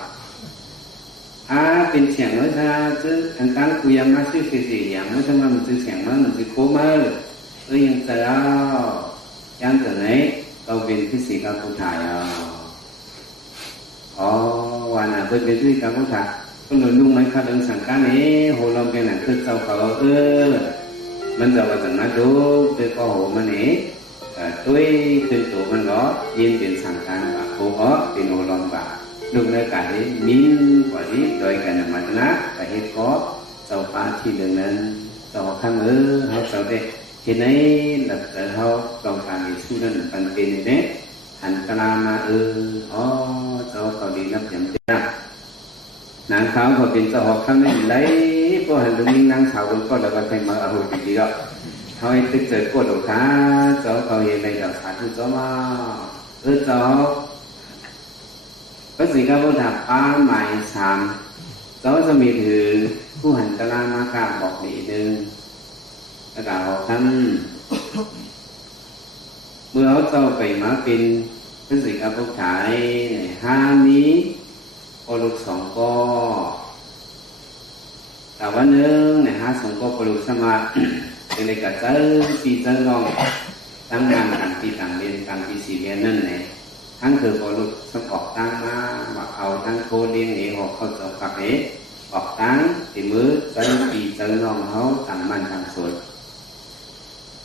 เป็นเสียงเมื่อถ้าซื้ออันตั้งคุยมาซื้อเสียงเมื่อถ้ามันซื้อเสียงมันซื้อโค้มายังเจอยังเจอไหนเราเป็นที่สี่กับผู้ถ่ายวันน่ะเป็นที่กับผู้ถ่ายก็หนุนลุงมันขาดเรื่องสังกัดนี้โหลมเป็นหนังคือเจ้าเขามันจะว่าจะมาดูคือก็โหมันนี้tôi từ tổ mình đó yên biển sẵn sàng và khổ khó thì nổ lòng và lúc này cả đấy min quả lý rồi cả nhà mặt nát cả hết có sau phá thì đường nên sau khăn họ sau đây thì này là họ còn cả người su nên phần tiền này đấy hành ca ma sauเขาđi nắp chấm tiền nàng khảo họ tiền sau họ khăn này lấy có hành động năng xảo cũng có là có thể mở ở hồi gì đó thôi tức giờ cô đồ khá cháu cầu hiện nay là khá thứ cháu mà cháu có gì các bố thạp ba mày sàm cháuจะมีถือผู้หันตะลามากาบอกดีนึงแล้วก็บอกท่านเมื่อเขาเจ้าไปมาเป็นพฤติกรรมผู้ชายห้านี้โอลุก2 ก็แต่วันนึง5 2 ก็โอลุกสมาเป็นเลยกับเจ้าปีเจ้าลองตั้งงานต่างปีต่างเรียนต่างปี4 เรียนนั่นแหละทั้งคือพอลุกสมบอกตั้งมาว่าเอาทั้งโคเรียนหอกเขาจะปักบอกตั้งที่มือเจ้าปีเจ้าลองเขาต่างมันต่างสวย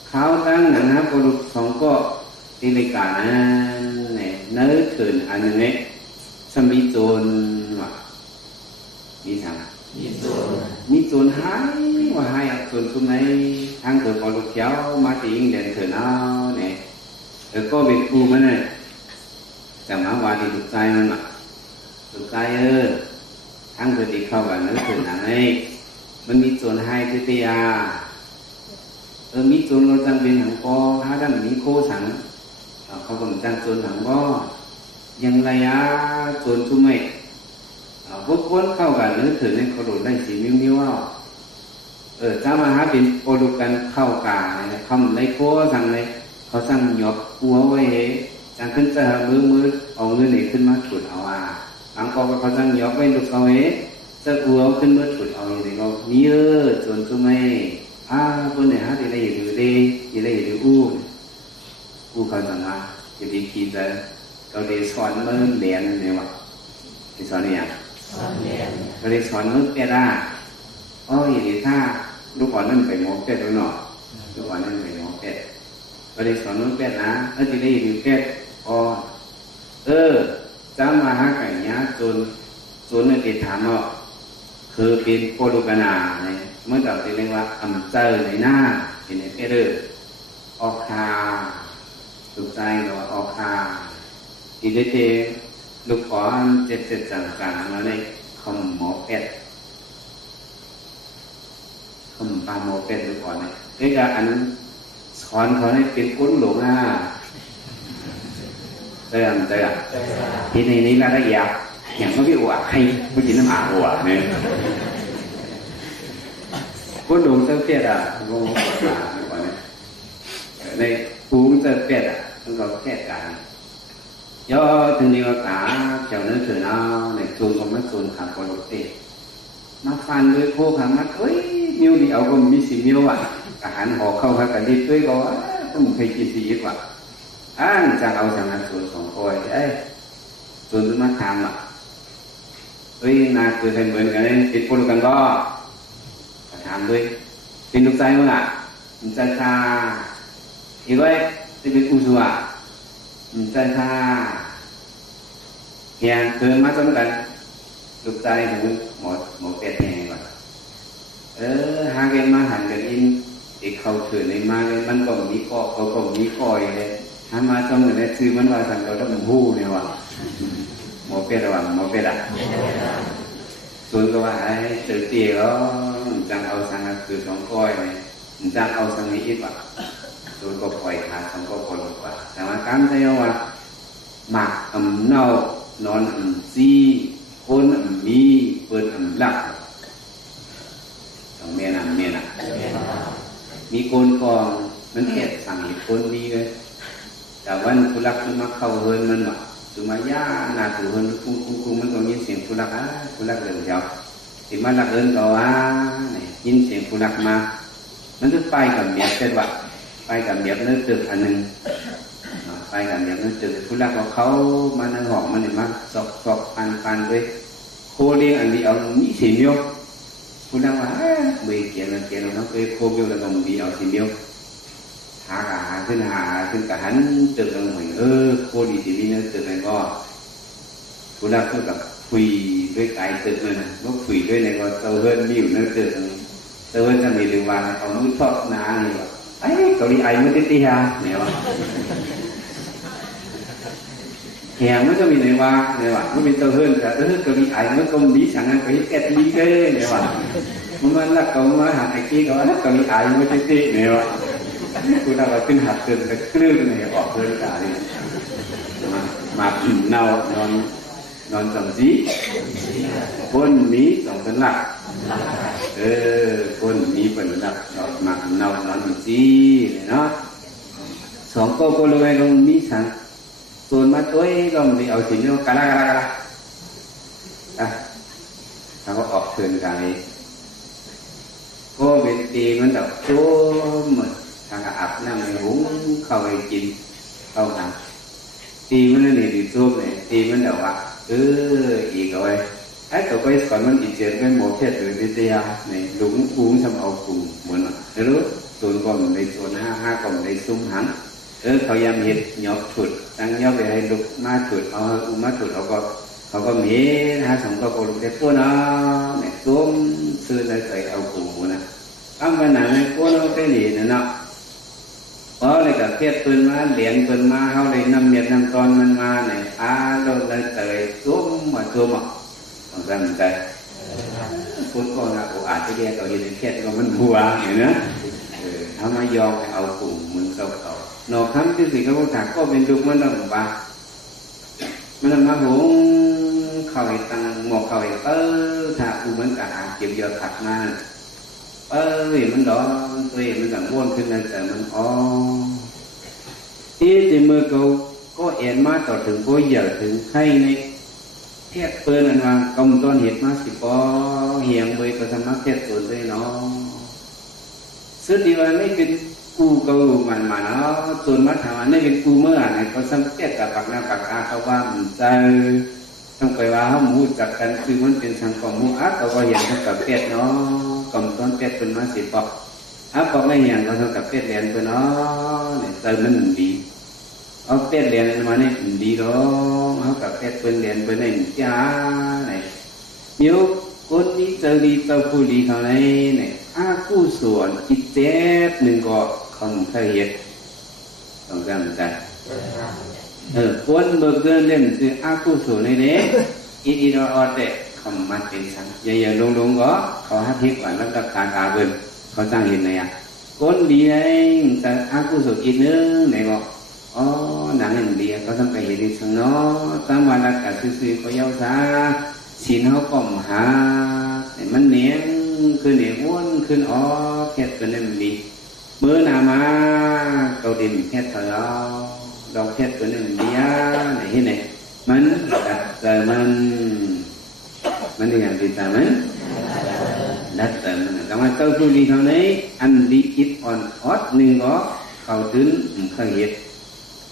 เขาตั้งนะพอลุก2 ก็ที่เลยกับนั้นเนี่ยเนื้อถื่นอันนี้สมิโจรว่ามีทางมีโจรหายว่าให้โจรทุนในทางเกิดพอลูกเขียวมาตีอิงเด่นเถิดเอาเนี่ยก็เป็นครูมันเนี่ยแต่มาว่าที่ถูกใจมันอ่ะถูกใจทางเกิดที่เข้ากันนั่นเถิดหนังไอ้มันมีโจรให้ที่ตียามีโจรเราจังเป็นหังปอถ้าด้านมีโคสังเขาบอกจังโจรหังบ่ยังไรโจรทุ่มไม่พวกคนเข้ากันนึกถึงในกระโดดได้สีมิ้วๆว่าจ้ามาหาเป็นโอลุกันเข้ากาเนี่ยคำในโค้สั่งเลยเขาสั่งหยอกหัวไว้จังขึ้นจะมือเอาเงินนี่ขึ้นมาฉุดเอาหลังก็เขาสั่งหยอกไว้ลูกเขาจะหัวขึ้นมาฉุดเอาอย่างนี้ก็มีจนจุ่มไม่คนเนี่ยฮะที่ได้อยู่ดีที่ได้อยู่อู้เขาสั่งว่าจะดีขีดเลยเขาได้สอนเมื่อเรียนเนี่ยว่าที่สอนเนี่ยก็เลยสอนมึกแก่ได้อย่างนี้ถ้าลูกอ่อนนั่นไปหมอเป็ดแล้วเนาะลูกอ่อนนั่นไปหมอเป็ดก็เลยสอนมึกเป็ดนะที่ได้อยู่เป็ดจ้ามาหาไก่เนี้ยจนในติดถามว่าคือเป็นโปรตุกนาเนี่ยเมื่อเราจะเรียกว่าอำเจอในหน้าเป็นในเป็ดออกคาถูกใจหรือว่าออกคาที่ได้เจลูกขอ7 จังๆมาในเข ำหมอเป็ดคำปลาหมอเป็ดหรือก่อนเนี่ยนี่ก็อันสอนเขาให้เป็นก้นหลงเตือนทีนี้แล้วได้อยากอย่างเขาพี่อวดให้ผู้หญิงน้ำอาอวดเนี่ยก้นหลงเตือนเป็ดงงก่อนเนี่ยในปูเตือนเป็ดต้องเราแค่การdo từng điều cả chào nơi trời nào này chuồn còn mắt chuồn khám còn đột tệ mà phàn với cô khám mắt ơi miêu đi áo còn mi xì miêu à cả hắn họ không hay cả đi chơi có không thấy gì gì vậy chẳng áo chẳng ăn chuồn còn coi đấy chuồn với mắt tham à ơi na từ thành vườn cái này cái cô cần có tham thôi tin được sai không ạ sai xa thì vậy thì biết u du àใจท่าเฮียเดินมาจนกันลูกใจถึงหมดเป็ดแห้งก่อนหาเงินมาหันกันอินอีกเขาถือในมาเลยมันก็มีเกาะเขาก็มีคอยเลยหามาจนกันเลยซื้อมันว่าสั่งเราต้องหู้เนี่ยว่ะหมดเป็ดว่ะหมดเป็ดส่วนก็ว่าไอ้เสือเตี๋ยวจังเอาสั่งคือสองคอยเนี่ยจังเอาสั่งนี้อีกว่ะโดยก็ปล่อยขาดสังก็ปล่อยกว่าแต่ว่าการใช้ว่าหมักเน่านอนซีคนมีเปิดหลักต้องเมียน่ะมีคนกองมันแค่สั่งคนมีเลยแต่วันผู้รักมันมาเข้าเฮินมันว่ะสุมาย่าหน้าถือเฮินคุ้งมันก็ยินเสียงผู้รักผู้รักเดินเดียวที่มันรักเฮินก็ว่ายินเสียงผู้รักมามันจะไปกับเมียเช่นว่าไปกับเมียนึกตึกอันหนึ่งไปกับเมียนึกตึกผู้รักของเขามาในห้องมันเนี่ยมาสอกปันด้วยโคเลี้ยงอันนี้เอามีสีเมียวผู้รักว่าเมื่อเกี่ยนเราเคยโคเมียวแล้วก็มีเอาสีเมียวหาขึ้นกับหันตึกกันเหมือนโคดีสีนี้นึกตึกนั้นก็ผู้รักก็แบบคุยด้วยไกลตึกเลยนะก็คุยด้วยในก็เตาเฮิร์นมีอยู่นึกตึกเตาเฮิร์นจะมีเรื่องว่าเอามือทอดน้านี่ว่าเกาหลีไอ้ไม่ติดตีฮะเนี่ยวะแหงมันก็มีในว่าเนี่ยวะมันเป็นตัวเฮิร์นแต่เกาหลีไอ้มันก็มีสั่งงานไปแก้ดีเก้เนี่ยวะมันรักเขามาหาไอ้กี้ก็เกาหลีไอ้ไม่ติดตีเนี่ยวะคุณเราขึ้นหัดเกินแต่คลื่นเนี่ยออกเกินกาเลยมาเน่านอนสองสีคนนี้สองเป็นหลักคนมีเป็นหลักมาเน่านอนสองสีเนาะสองก็เลยลงมีสังส่วนมาตัวก็มีเอาสิ่งนี้กะละเขาก็ออกเกินกาเลยก็เป็นตีมันแบบโจ้เหมือนทางอาบน้ำในหุงเข้าไปกินเข้าหางตีมันนี่ดีซุปเนี่ยตีมันเดี๋ยวว่าอีกเอาไว้ไอ้ตัวไปสอนมันอีเจนเป็นโมเทสหรือวิทยาเนี่ยหลุงอุ้งทำเอากลุ่มเหมือนรู้ส่วนก่อนในส่วนห้าก่อนในซุ้มหันเขายำเห็ดหยอกฉุดตั้งยอไปให้ลูกมาฉุดเอามาฉุดเขาก็มีนะสองก็ลูกเด็กพวกน้าเนี่ยซุ้มซื้อเลยใส่เอากลุ่มหัวนะทำกันหนังในพวกน้าไปหนีเนาะเพราะเลยกับเทียบปืนมาเหรียญปืนมาเขาเลยนำเมียนำตอนมันมาเนี่ยเราเลยเตยซุ้มมาซุ้มต้องจำใจพูดก็นะอาจจะเรียกเอาอย่างเทียบก็มันหัวเห็นไหมทำมายอมเอากลุ่มมึงเขาหนอคำที่สิ่งที่เขาถามก็เป็นดุมันต้องบ้ามันมาหงเขาไอ้ตังหมอกเขาไอ้ถ้ากูมันกะเก็บยอดถักมามันđóมันสั่งวนขึ้นนั่นแต่มันที่มือเขาก็เอ็นมาต่อถึงก็เหยียดถึงให้ในเทียบเปิลอันว่ากำต้นเห็ดมาสิปอเหียงใบกระทำมาเทียบตัวด้วยเนาะสุดที่ว่าไม่เป็นกูเกามันมาเนาะส่วนมาถามว่าไม่เป็นกูเมื่อไหร่เขาสังเกตกับปากหน้าปากตาเขาว่ามันใจต้องไปว่าเขาหมูจักกันคือมันเป็นสังคมหมู่เขาก็เห็นเขากับเทียบเนาะกำต้นเป็ดเป็นมาสิปอกปอกไม่เห็นก็เท่ากับเป็ดเรียนเป็นเนี่ยเติมมันดีเอาเป็ดเรียนมาเนี่ยดีหรอเอากับเป็ดเป็นเรียนเป็นเนี่ยจ้าเนี่ยมิ้วคนนี้เจอดีเจ้าผู้ดีเขาเนี่ยกู้ส่วนจิตเจ็บหนึ่งก็คำเทียดต้องจำใจคนเบิกเดินเล่นคือกู้ส่วนในนี้อีดอเตะค không mắt đến sáng giờ giờ luôn luôn có họ hát hết và lắp đặt cả vườnเขาสร้างเห็นไหนอ่ะคนดีเองแต่อากุศลอีกนึงไหนบอกอ๋อหนังอย่างดีก็ต้องไปเห็นดีสังเนาะตามวันอากาศซื่อๆก็เย้าซาศีลเขาก็หามันเนียงคือเนียงม้วนขึ้นอ๋อแค่ตัวนั้นมันดีเมื่อนามาเกาดินแค่เถอะดอกแค่ตัวนั้นมันดีไหนที่ไหนมันดัดแต่มันอย่างดีแต่มันดัดแต่มันแต่ว่าเจ้าผู้ดีเท่านี้อันดีอิดอ่อนอดหนึ่งก็เขาถึงเคยเห็น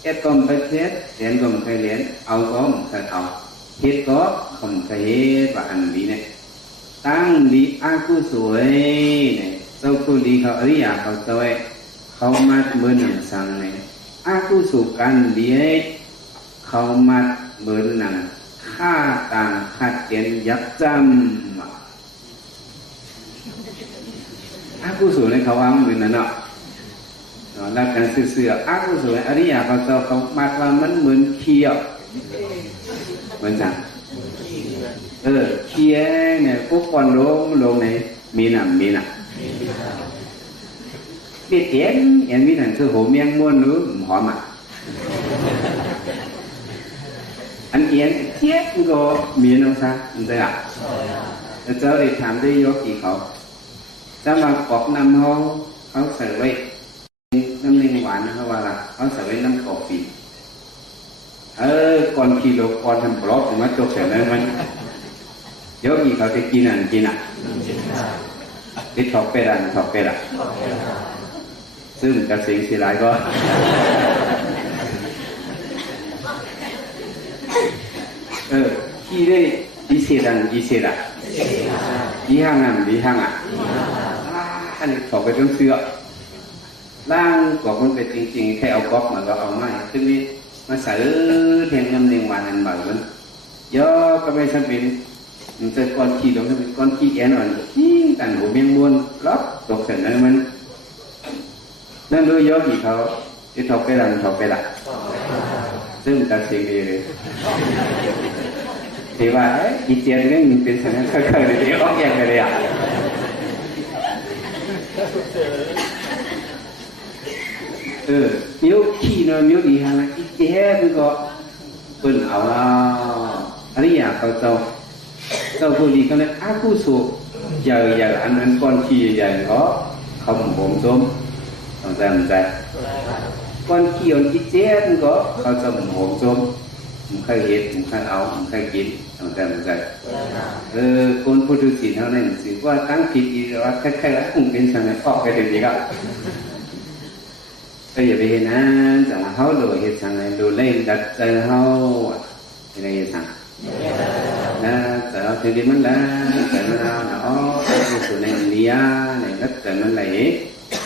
แค่ก็ไม่เคยเรียนก็ไม่เคยเรียนเอาก็ไม่เคยเอาเห็นก็khôngเคยเห็นว่าอันดีเนี่ยตั้งดีอากุศลเนี่ยเจ้าผู้ดีเขาอริยเขาเจ้าเขามาเมื่อหนังสังเนี่ยอากุศลกันดีเขามาเมื่อหนังฆ่าต่างขัดเกณฑ์ยักจำอากุศลในเขาว่ามันเป็นนั่นเนาะรักกันเสื่ออากุศลอริยเขาเจ้าเขามาว่ามันเหมือนเคี้ยวเหมือนจังเคี้ยเนี่ยพวกคนลงในมีน่ะเด็ดเอ็นมีนั่นคือหัวเมียงม้วนหรือหอมอ่ะอันเอ็นเคี้ยก็มีน้องซะมันจะอ่ะเจ้าได้ถามได้ยกกี่เขาถ้ามากอกน้ำเขาใส่ไว้น้ำเลี้ยงหวานเขาว่าละเขาใส่ไว้น้ำกอกปีก่อนกิโลก่อนทำบล็อกมาจบเสร็จแล้วมันเดี๋ยวกี่เขาจะกินอ่ะที่ถอกเป็ดอ่ะซึ่งกระสิงสีลายก็ที่ได้ดีเสียดังดีห้างอ่ะอันนี้ถอกไปจนเสื้อล่างกอกมันเป็นจริงๆแค่เอาก๊อกมาก็เอาไม่ซึ่งนี่มาใส่แทงน้ำเลี้ยงหวานอันบ่อยมันย่อก็ไม่จำเป็นมันจะก้อนขี้ลงเป็นก้อนขี้แอนอ่อนนี่กันหัวเมียงม้วนล็อกตกเสร็จแล้วมันนั่นรู้ย่อกี่เขาที่ถอกไปละซึ่งตัดสิ่งดีเลยที่ว่าอีเจียนนี่มันเป็นสิ่งที่เคยเลยที่ออกแยกไปเลยอ่ะมิวขี้เนาะมิวดีฮะอีเจียนก็เป็นเอาอริยเขาเจ้าผู้ดีเขาเนี่ยอากุศลใหญ่อันนั้นก้อนขี้ใหญ่ก็เขาผมส้มต้องใจก้อนขี้อ่อนอีเจียนก็เขาจะผมส้มผมเคยเห็นผมเคยเอาผมเคยกินต้องใจคนผู้ดูสิเท่านั้นสิว่าตั้งผิดอีกว่าแค่แล้วคงเป็นสังเกตออกไปเด็กๆก็อย่าไปเห็นนะจังเขาดูเหตุสังเกตดูเล่นดัดใจเขาอะไรเหตุสังนะแต่เราถึงที่มันแล้วแต่มันเอาเนาะในส่วนในเลี้ยในนักแต่มันไหล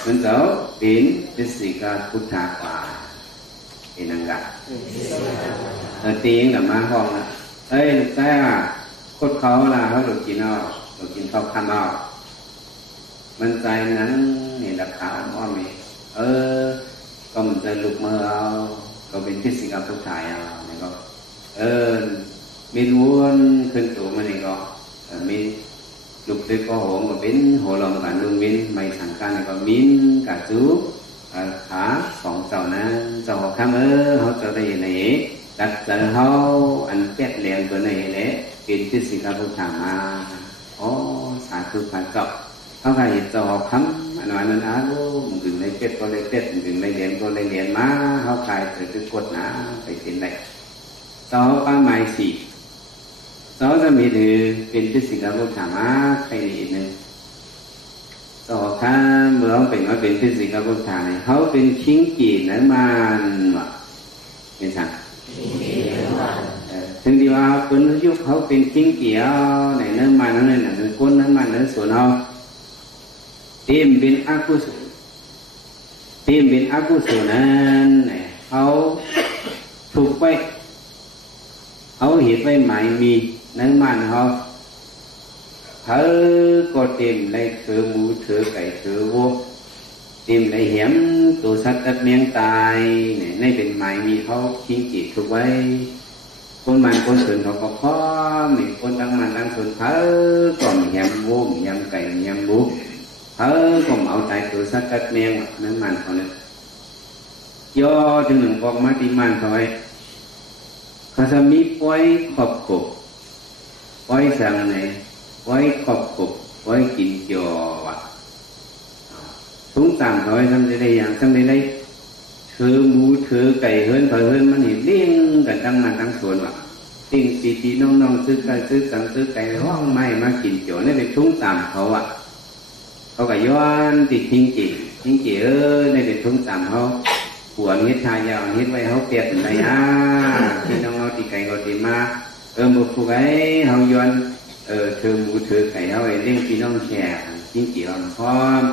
มันเจ้าเป็นสิ่งการพุทธากว่าเป็นนังกัดตีงกับมาห้องนะแต่โคตรเขาล่ะเขาดูกินข้าวข้ามเอามันใจนั้นนี่ราคาอ้อมก็มันจะลุกมาเอาก็เป็นที่สิ่งการพุทธายเอาเนี่ยก็มีล้วนขึ้นตัวมันเองก็มีลุกด้วยก็หัวก็เป็นหัวลมกันลุงมินไม่สังการก็มินกะจูขาของเจ้านะเจ้าข้ามเขาจะได้ไหนดัดเจอเขาอันแก้เลี้ยงตัวไหนเลยเป็นที่สิ่งการพุทธามาสาธุพระเจ้าเขาใครเจ้าข้ามอันนั้นมึงถึงในเป็ดก็เลยเป็ดมึงถึงในเลี้ยงก็เลยเลี้ยงมาเขาใครเกิดขึ้นกดนะไปเป็นไหนเจ้าป้าไม้สี่เจ้าจะมีถือเป็นที่สิ่งการพุทธามาใครอีกหนึ่งต่อข้าเมื่อเป็นว่าเป็นที่สิ่งการพุทธาเนี่ยเขาเป็นชิ้นกี่นั้นมันเป็นสังถึงที่ว่าคนยุคเขาเป็นชิ้นกี่ในเนื้อมันนั่นน่ะเป็นคนนั้นมันเนื้อส่วนเขาเต็มเป็นอากุศลนั้นเนี่ยเขาถูกไปเขาเห็นไว้หมายมีเนื้อมันเขาก็เต็มในเถือหมูเถือไก่เถือวัวเต็มในเหี้ยมตัวสัตว์ตัดเมียงตายเนี่ยในเป็นหมายมีเขาทิ้งจิตถูกไว้ คนมันคนส่วนเขาก็พร้อมนี่คนตั้งมันตั้งส่วนเขาก็มียำวุ้งยำไก่ยำบุกเขาก็เอาใจตัวสักกัดแมงนั่นมันเขาเนี่ยย่อถึงหนึ่งกองมาตีมันเขาไว้เขาจะมีปล่อยขอบกบปล่อยสั่งไหนปล่อยขอบกบปล่อยกินจ่อวะทุกต่างเขาไว้ทำได้อย่างทำได้ถือหมูถือไก่เฮิร์นเผยเฮิร์นมันเห็นเลี้ยงกันตั้งมันตั้งส่วนว่ะติ้งตีน้องซื้อไก่ซื้อสังซื้อไก่ห้องไม่มากินจ่อนี่เป็นทุ่งต่ำเขาอ่ะเขาก็ย้อนติดทิ้งจีนี่เป็นทุ่งต่ำเขาหัวนิดชายาวนิดไว้เขาเปียกอะไรที่น้องเอาตีไก่ก็ตีมาบุกผู้ไก่เขาย้อนถือหมูถือไก่เขาไอ้เลี้ยงพี่น้องแช่ทิ้งจีอ่อนพร้อม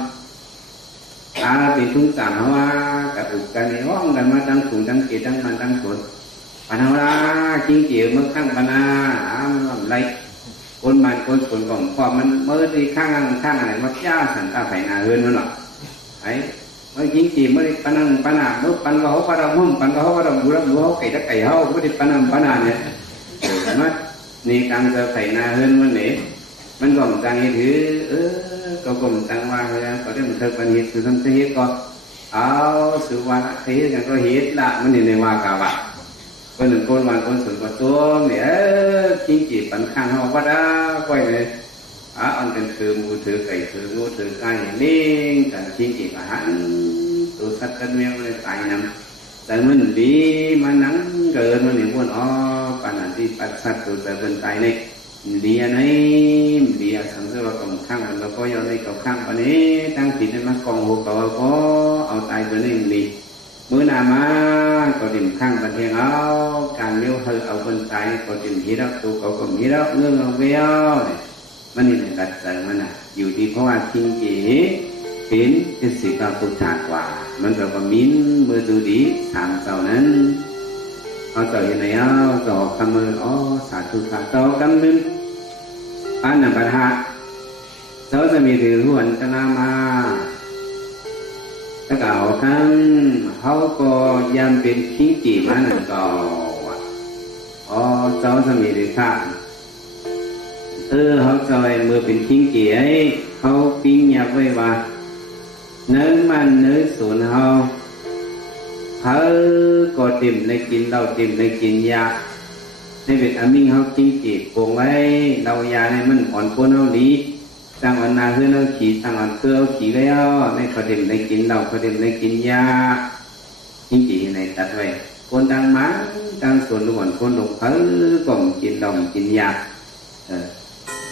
เป็นทุ่งต่ำเขาว่ากับอุกกันในห้องกันมาตั้งสูงตั้งเกียรตั้งมันตั้งส่วนปัญหาว่าจริงเกี่ยวเมื่อข้างปัญหามันทำไรคนมันคนส่วนของพอมันเมื่อที่ข้างอะไรมาจ้าสันตาไผ่นาเฮือนนั่นหรอไอ้เมื่อจริงเกี่ยวเมื่อปัญหาเมื่อปัญหาเขาปัญหาหุ่มปัญหาเขาปัญหาบุรุษเขาไก่ตะไก่เขาเมื่อที่ปัญหาเนี่ยมันนี่การจะไผ่นาเฮือนมันเนี่ยมันก็ต่างถือก็กลมต่างว่าเลยก็ได้มันเธอปัญหาคือทำเสียก็เอาสุวรรณเสียกันก็เหตุละมันในว่ากาวะคนหนึ่งคนวันคนส่วนก็ตัวเนี่ยจริงจีปัญหาเขาว่าได้ก็เลยอันเป็นคือมูถือไก่ถืองูถือไก่นี่แต่จริงจีอาหารตัวสัตว์กันเมียเลยตายน้ำแต่มันดีมันนั่งเกินมันหนึ่งคนปัญหาที่ปัจจัยตัวแต่เป็นตายนี่ดีอันนี้ดีสังเกตว่ากองข้างมันเราก็ย้อนในกองข้างวันนี้ตั้งจิตในมัดกองหัวก็เอาตายตัวนี้ดีมื้อหน้ามาก็ดิ่มข้างประเทศเอาการเลี้ยวเธอเอาคนตายก็ดิ่มฮีรักตัวเขาก็ฮีรักเงื่อนเอาเบี้ยวมันนี่เป็นการแต่งมันน่ะอยู่ที่เพราะว่าทิ้งจีเป็นสิ่งที่พุทธากว่ามันก็มิ้นมือดูดีทางเจ้านั้นเขาต่อยังไงต่อคำมือสาธุขาต่อคำนึงอันนั้นปัญหาเขาจะมีถือหุ่นจะนามาถ้าเก่าทั้งเขาก็ยังเป็นทิ้งจีมันก็เขาจะมีถือข้าเขาจะมือเป็นทิ้งจีไอ้เขาปิ้งยับไว้ว่าเนื้อมันเนื้อส่วนเขาก็ติ่มในกินเราติ่มในกินยาในเวทอามิงเขาทิ้งจีโกงไว้เรายาในมันอ่อนปนเอาดีตั้งวันนาเพื่อเอาขี่ตั้งวันเพื่อเอาขี่แล้วในประเด็นในกินเราประเด็นในกินยาจริงๆในตัดไว้คนตั้งมันตั้งส่วนล้วนคนหลงก็กินดองกินยา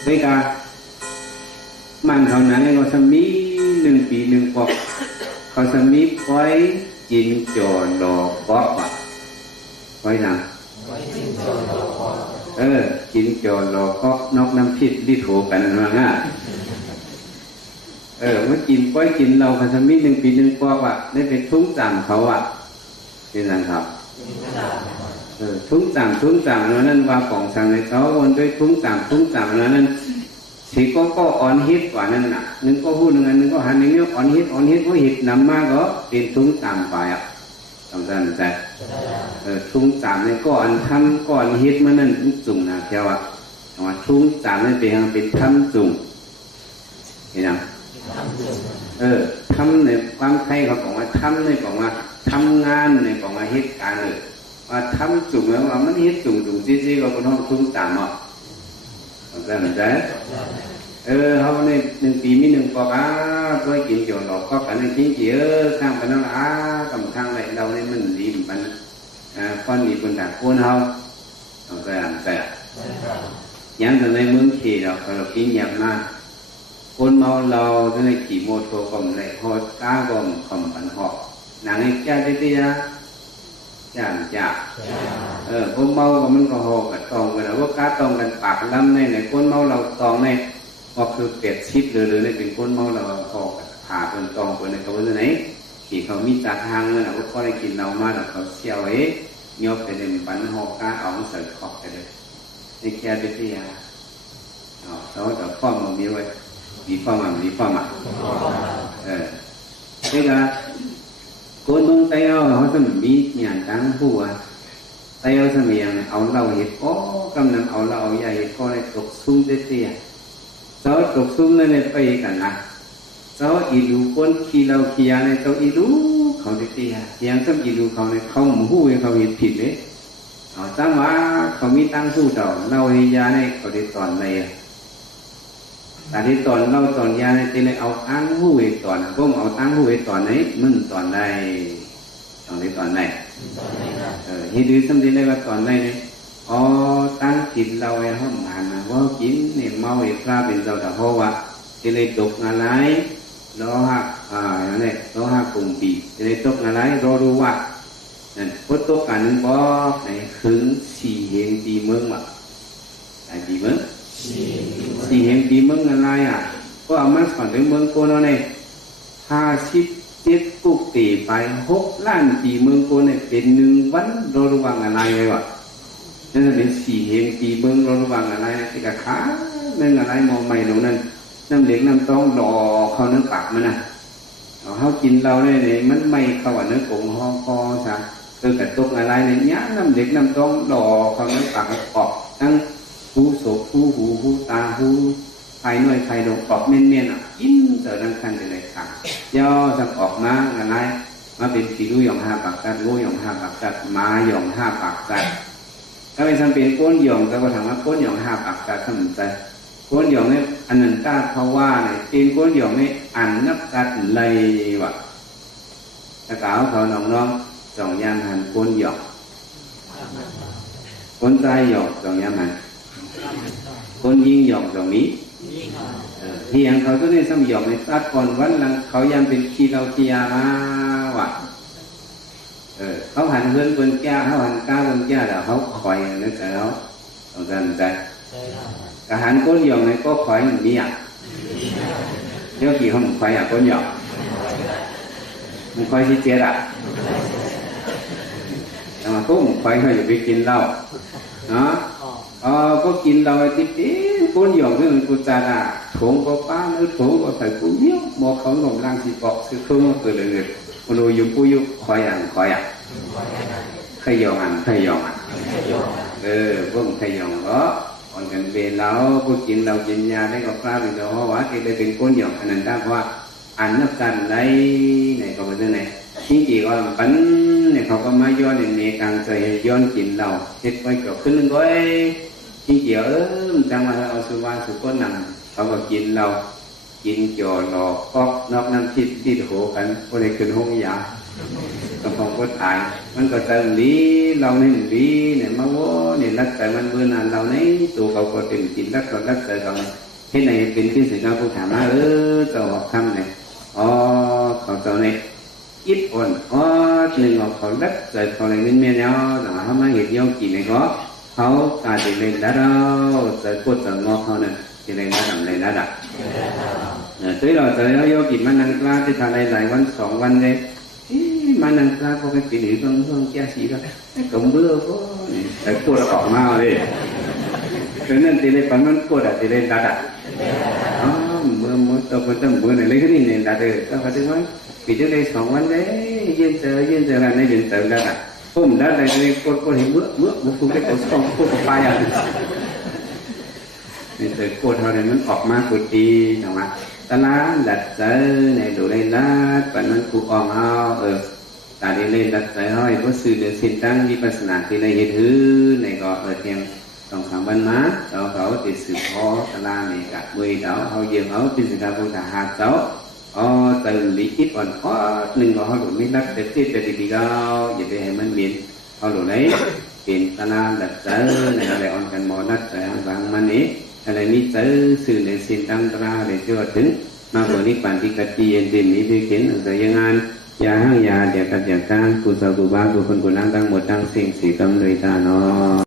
ด้วยกันมันเท่านั้นเขาสมี1 ปี1 ปอกเขาสมีไว้กินจอดอกปอกไว้นะกินจอดอกปอกนอกน้ำพิษที่โถกันมาง่ะเมื่อกินป้อยกินเราคันมิ1 ปี1 ปอกได้เป็นทุ่งต่ำเขานี่นะครับทุ่งต่ำนั้นว่าของสั่งในเขาวนด้วยทุ่งต่ำนั้นสีก็อ่อนฮิตกว่านั้นน่ะนึงก็พูดนึงก็หันนึงอ่อนฮิตเพราะฮิตนำมาก็เป็นทุ่งต่ำไปต้องการแต่ทุ่งต่ำนี่ก็อ่อนทำก่อนฮิตมันนั่นจุ่มนะเจ้าว่าทุ่งต่ำนั่นเป็นทำจุ่มเห็นไหมทำในความไทยเขาบอกว่าทำในบอกว่าทำงานในบอกว่าฮิตการว่าทำจุ่มแล้วว่ามันฮิตจุ่มซีก็เป็นห้องทุ่งต่ำต้องการแต่เขาใน1 ปีมี1 ปอกเพื่อกินเกี่ยวหลอกก็กันในทิ้งจีข้างไปนั่นกับข้างไรเราในมันดีมันก้อนมีคนด่าคนเขาต้องการแต่ยังแต่ในเมืองขี่เรากินอย่างมากคนเมาเราในขี่โมโตก็ในหอก้าก็คำปันหอกหนังไอ้แก่ที่นะจ่าคนเมาก็มันก็หอกกับตองกันว่าก้าตองกันปากล้ำในคนเมาเราตองในก็คือเปรียบชิดหรือในเป็นคนเมาเราหอกผ่าเป็นตองเป็นในเขาว่าไหนที่เขามีตาทางเลยนะว่าเขาได้กินเรามาแล้วเขาเชี่ยวยกไปในปันหอกก้าเอาใส่ขอบไปเลยในแก่ที่นะเขาจะฟ้องมันมีไว้มีฟ้องนี่ก็คนตรงใจเขาจะมีอย่างตั้งผู้ แต่เอาสมัยเนี่ยเอาเราเห็ดก็กำลังเอาเราเอาใหญ่ก็เลยตกซุ้มเตี้ยๆเจ้าตกซุ้มนั่นเนี่ยไปกันนะเจ้าอีดูคนขี้เราขี้ยาเนี่ยเจ้าอีดูเขาเตี้ยๆยังซ้ำอีดูเขาเนี่ยเขาหมู่เขาเห็นผิดเลยถ้าว่าเขามีตั้งสู้ต่อเราเฮียาเนี่ยเขาได้ตอนไหนแต่ที่ตอนเราตอนยาเนี่ยจะเลยเอาตั้งหูไว้ตอนพวกเอาตั้งหูไว้ตอนไหนมึงตอนใดตอนนี้ตอนไหนให้ดูสำคัญเลยว่าตอนไหนเนี่ยตั้งจิตเราไอ้ห้องมันนะว่ากินเนี่ยเมาไอ้พระเป็นเราแต่เพราะว่าจะเลยตกอะไรล้อหักเนี่ยล้อหักกลุ่มปีจะเลยตกอะไรรอรู้ว่านั่นพุทธกันบ่ในคืนสี่เฮงปีเมืองว่ะไอ้ปีเมืองสี่เฮงปีเมืองอะไรก็เอามาสอนถึงเมืองโกนเอาเนี่ย57กุกตีไป6 ล้านปีเมืองโกนเนี่ยเป็น1 วันรอระวังอะไรเลยวะนั่นเป็นสี่เฮงปีเมืองรอระวังอะไรที่กระขาเรื่องอะไรมองใหม่ตรงนั้นน้ำเหล็กน้ำต้องหล่อเขาเนื้อปากมันนะเขากินเราเนี่ยมันไม่เข้ากับเนื้อกงห้องคอใช่คือกระตุกอะไรเนี่ยย้ำน้ำเหล็กน้ำต้องหล่อเขาเนื้อปากออกทั้งหูโสกหูหูหูตาหูไฟน้อยไฟดงออกเมียนยิ้มเจอดังคันเลยค่ะย่อจะออกมาอะไรมาเป็นสีรู้หยอง5 ปากกัดรู้หยอง5 ปากกัดมาหยอง5 ปากกัดถ้าเป็นสัมเป็นก้นหยองก็ถามว่าก้นหยอง5 ปากกัดสมุนไพรก้นหยองเนี่ยอันนั้นก้าเพราะว่าเนี่ยเป็นก้นหยองเนี่ยอันนับกัดเลยวะถ้ากล่าวเขาน้องๆ2 ยามหันก้นหยองก้นใจหยอง2 ยามหันก้นยิงหยอง2 นี้เฮียงเขาตัวนี้สมหยองในสัตว์ก่อนวันหลังเขายังเป็นขี้เราขี้ยามาวะเขาหันเพื่อนบนแก้วเขาหันก้าวบนแก้วแล้วเขาคอยนึกแต่แล้วต้องการใจกระหันก้นหยองในก็คอยมันมีเดี๋ยวกี่เขาคอยก้นหยองมันคอยที่เจี๊ยแต่มาปุ๊บคอยเขาอยู่ไปกินเหล้าเนาะก็กินเราไอ้ที่ก้นหยองนี่มันกุจาระโถงก็ป้าเนื้อโถงก็ใส่กุ้งเยี่ยมมอเขาหลงร่างสีปอกซื้อเครื่องมาเกิดเลยมันโดยยุปุยุคอยขยองพวกขยองก็อ่อนกันเป็นแล้วพวกกินเรากินยาได้ก็กล้าเป็นเราเพราะว่าที่ได้เป็นก้นหยองอันนั้นได้เพราะว่าอันนับกันได้ไหนก็เป็นไหนที่จีก็ปั้นเนี่ยเขาก็มาย้อนในการใส่ย้อนกินเราเฮ็ดไว้ก็ขึ้นก็ที่จีจังมาเอาสุวรรณสุก้นหนังเขาก็กินเรากินจ่อหลอกก็นอกน้ำทิพย์ที่โหกันก็ได้ขึ้นห้องยาก็พองก็ตายมันก็เติมลีเราในลีเนี่ยมาว่าเนี่ยรักแต่มันเบื่อนานเราในตัวเขาก็เต็มกินรักแต่เราที่ไหนเป็นที่สิ่งที่ผู้ถามมาจะออกคำเนี่ยเขาเจ้าเนี่ยít ổn nên họ đất rồi họ lại nên men nhau rồi họ mang hiện nhau kỳ này có họ cả thì lên đã đâu rồi cốt rồi ngọc họ này thì lên đã làm lên đã đặt tới rồi tới nó vô kỳ mang năng ra thì thằng này lại 1-2 วันđây mang năng ra có cái kỷ niệm không cha sĩ đó cộng bữa có tại cô đã cọ mau đi cho nên thì lên phần cô đã thì lên đã đặt mưa tao này lấy cái gì này đã được tao phải nói vì trước đây 2 วันđấy yên giờ là nay dừng tự ra là hôm đó đây cô thì bước phu cái cổ xong cô có phai nên từ cô thôi nàyมันออกมากุฏิถูกไหมตะล้าดัดเจอในดูได้ละปันมันกูออกเอาตาดีเลยดัดเจอให้ก็สื่อเดือดสิ้นตั้งวิปัสสนาที่ได้เห็นถือในก็เทียม2-3 วันมาเขาติดสืบพอตะล้าในกับมือเขาเยี่ยมเขาเป็นสิ่งที่ผู้ถ่าหาเขาtừ lý ít còn có nên họ đủ mấy đất để tiếp về đi đâu vậy thì mình miền họ đủ lấy tiền ta na đặt tới này là on cần mò đất rồi ăn vàng mà nấy là ní tới sự để xin tăng ra để choถึงมาบริปันติกติเย็นดินนี้ด้วยเข็นอะไรยังงานยาห้างยาเดียกับอย่างการกุศลกุบากุคนกุนังทั้งหมดทั้งสิ่งสีกำเลยตาเนาะ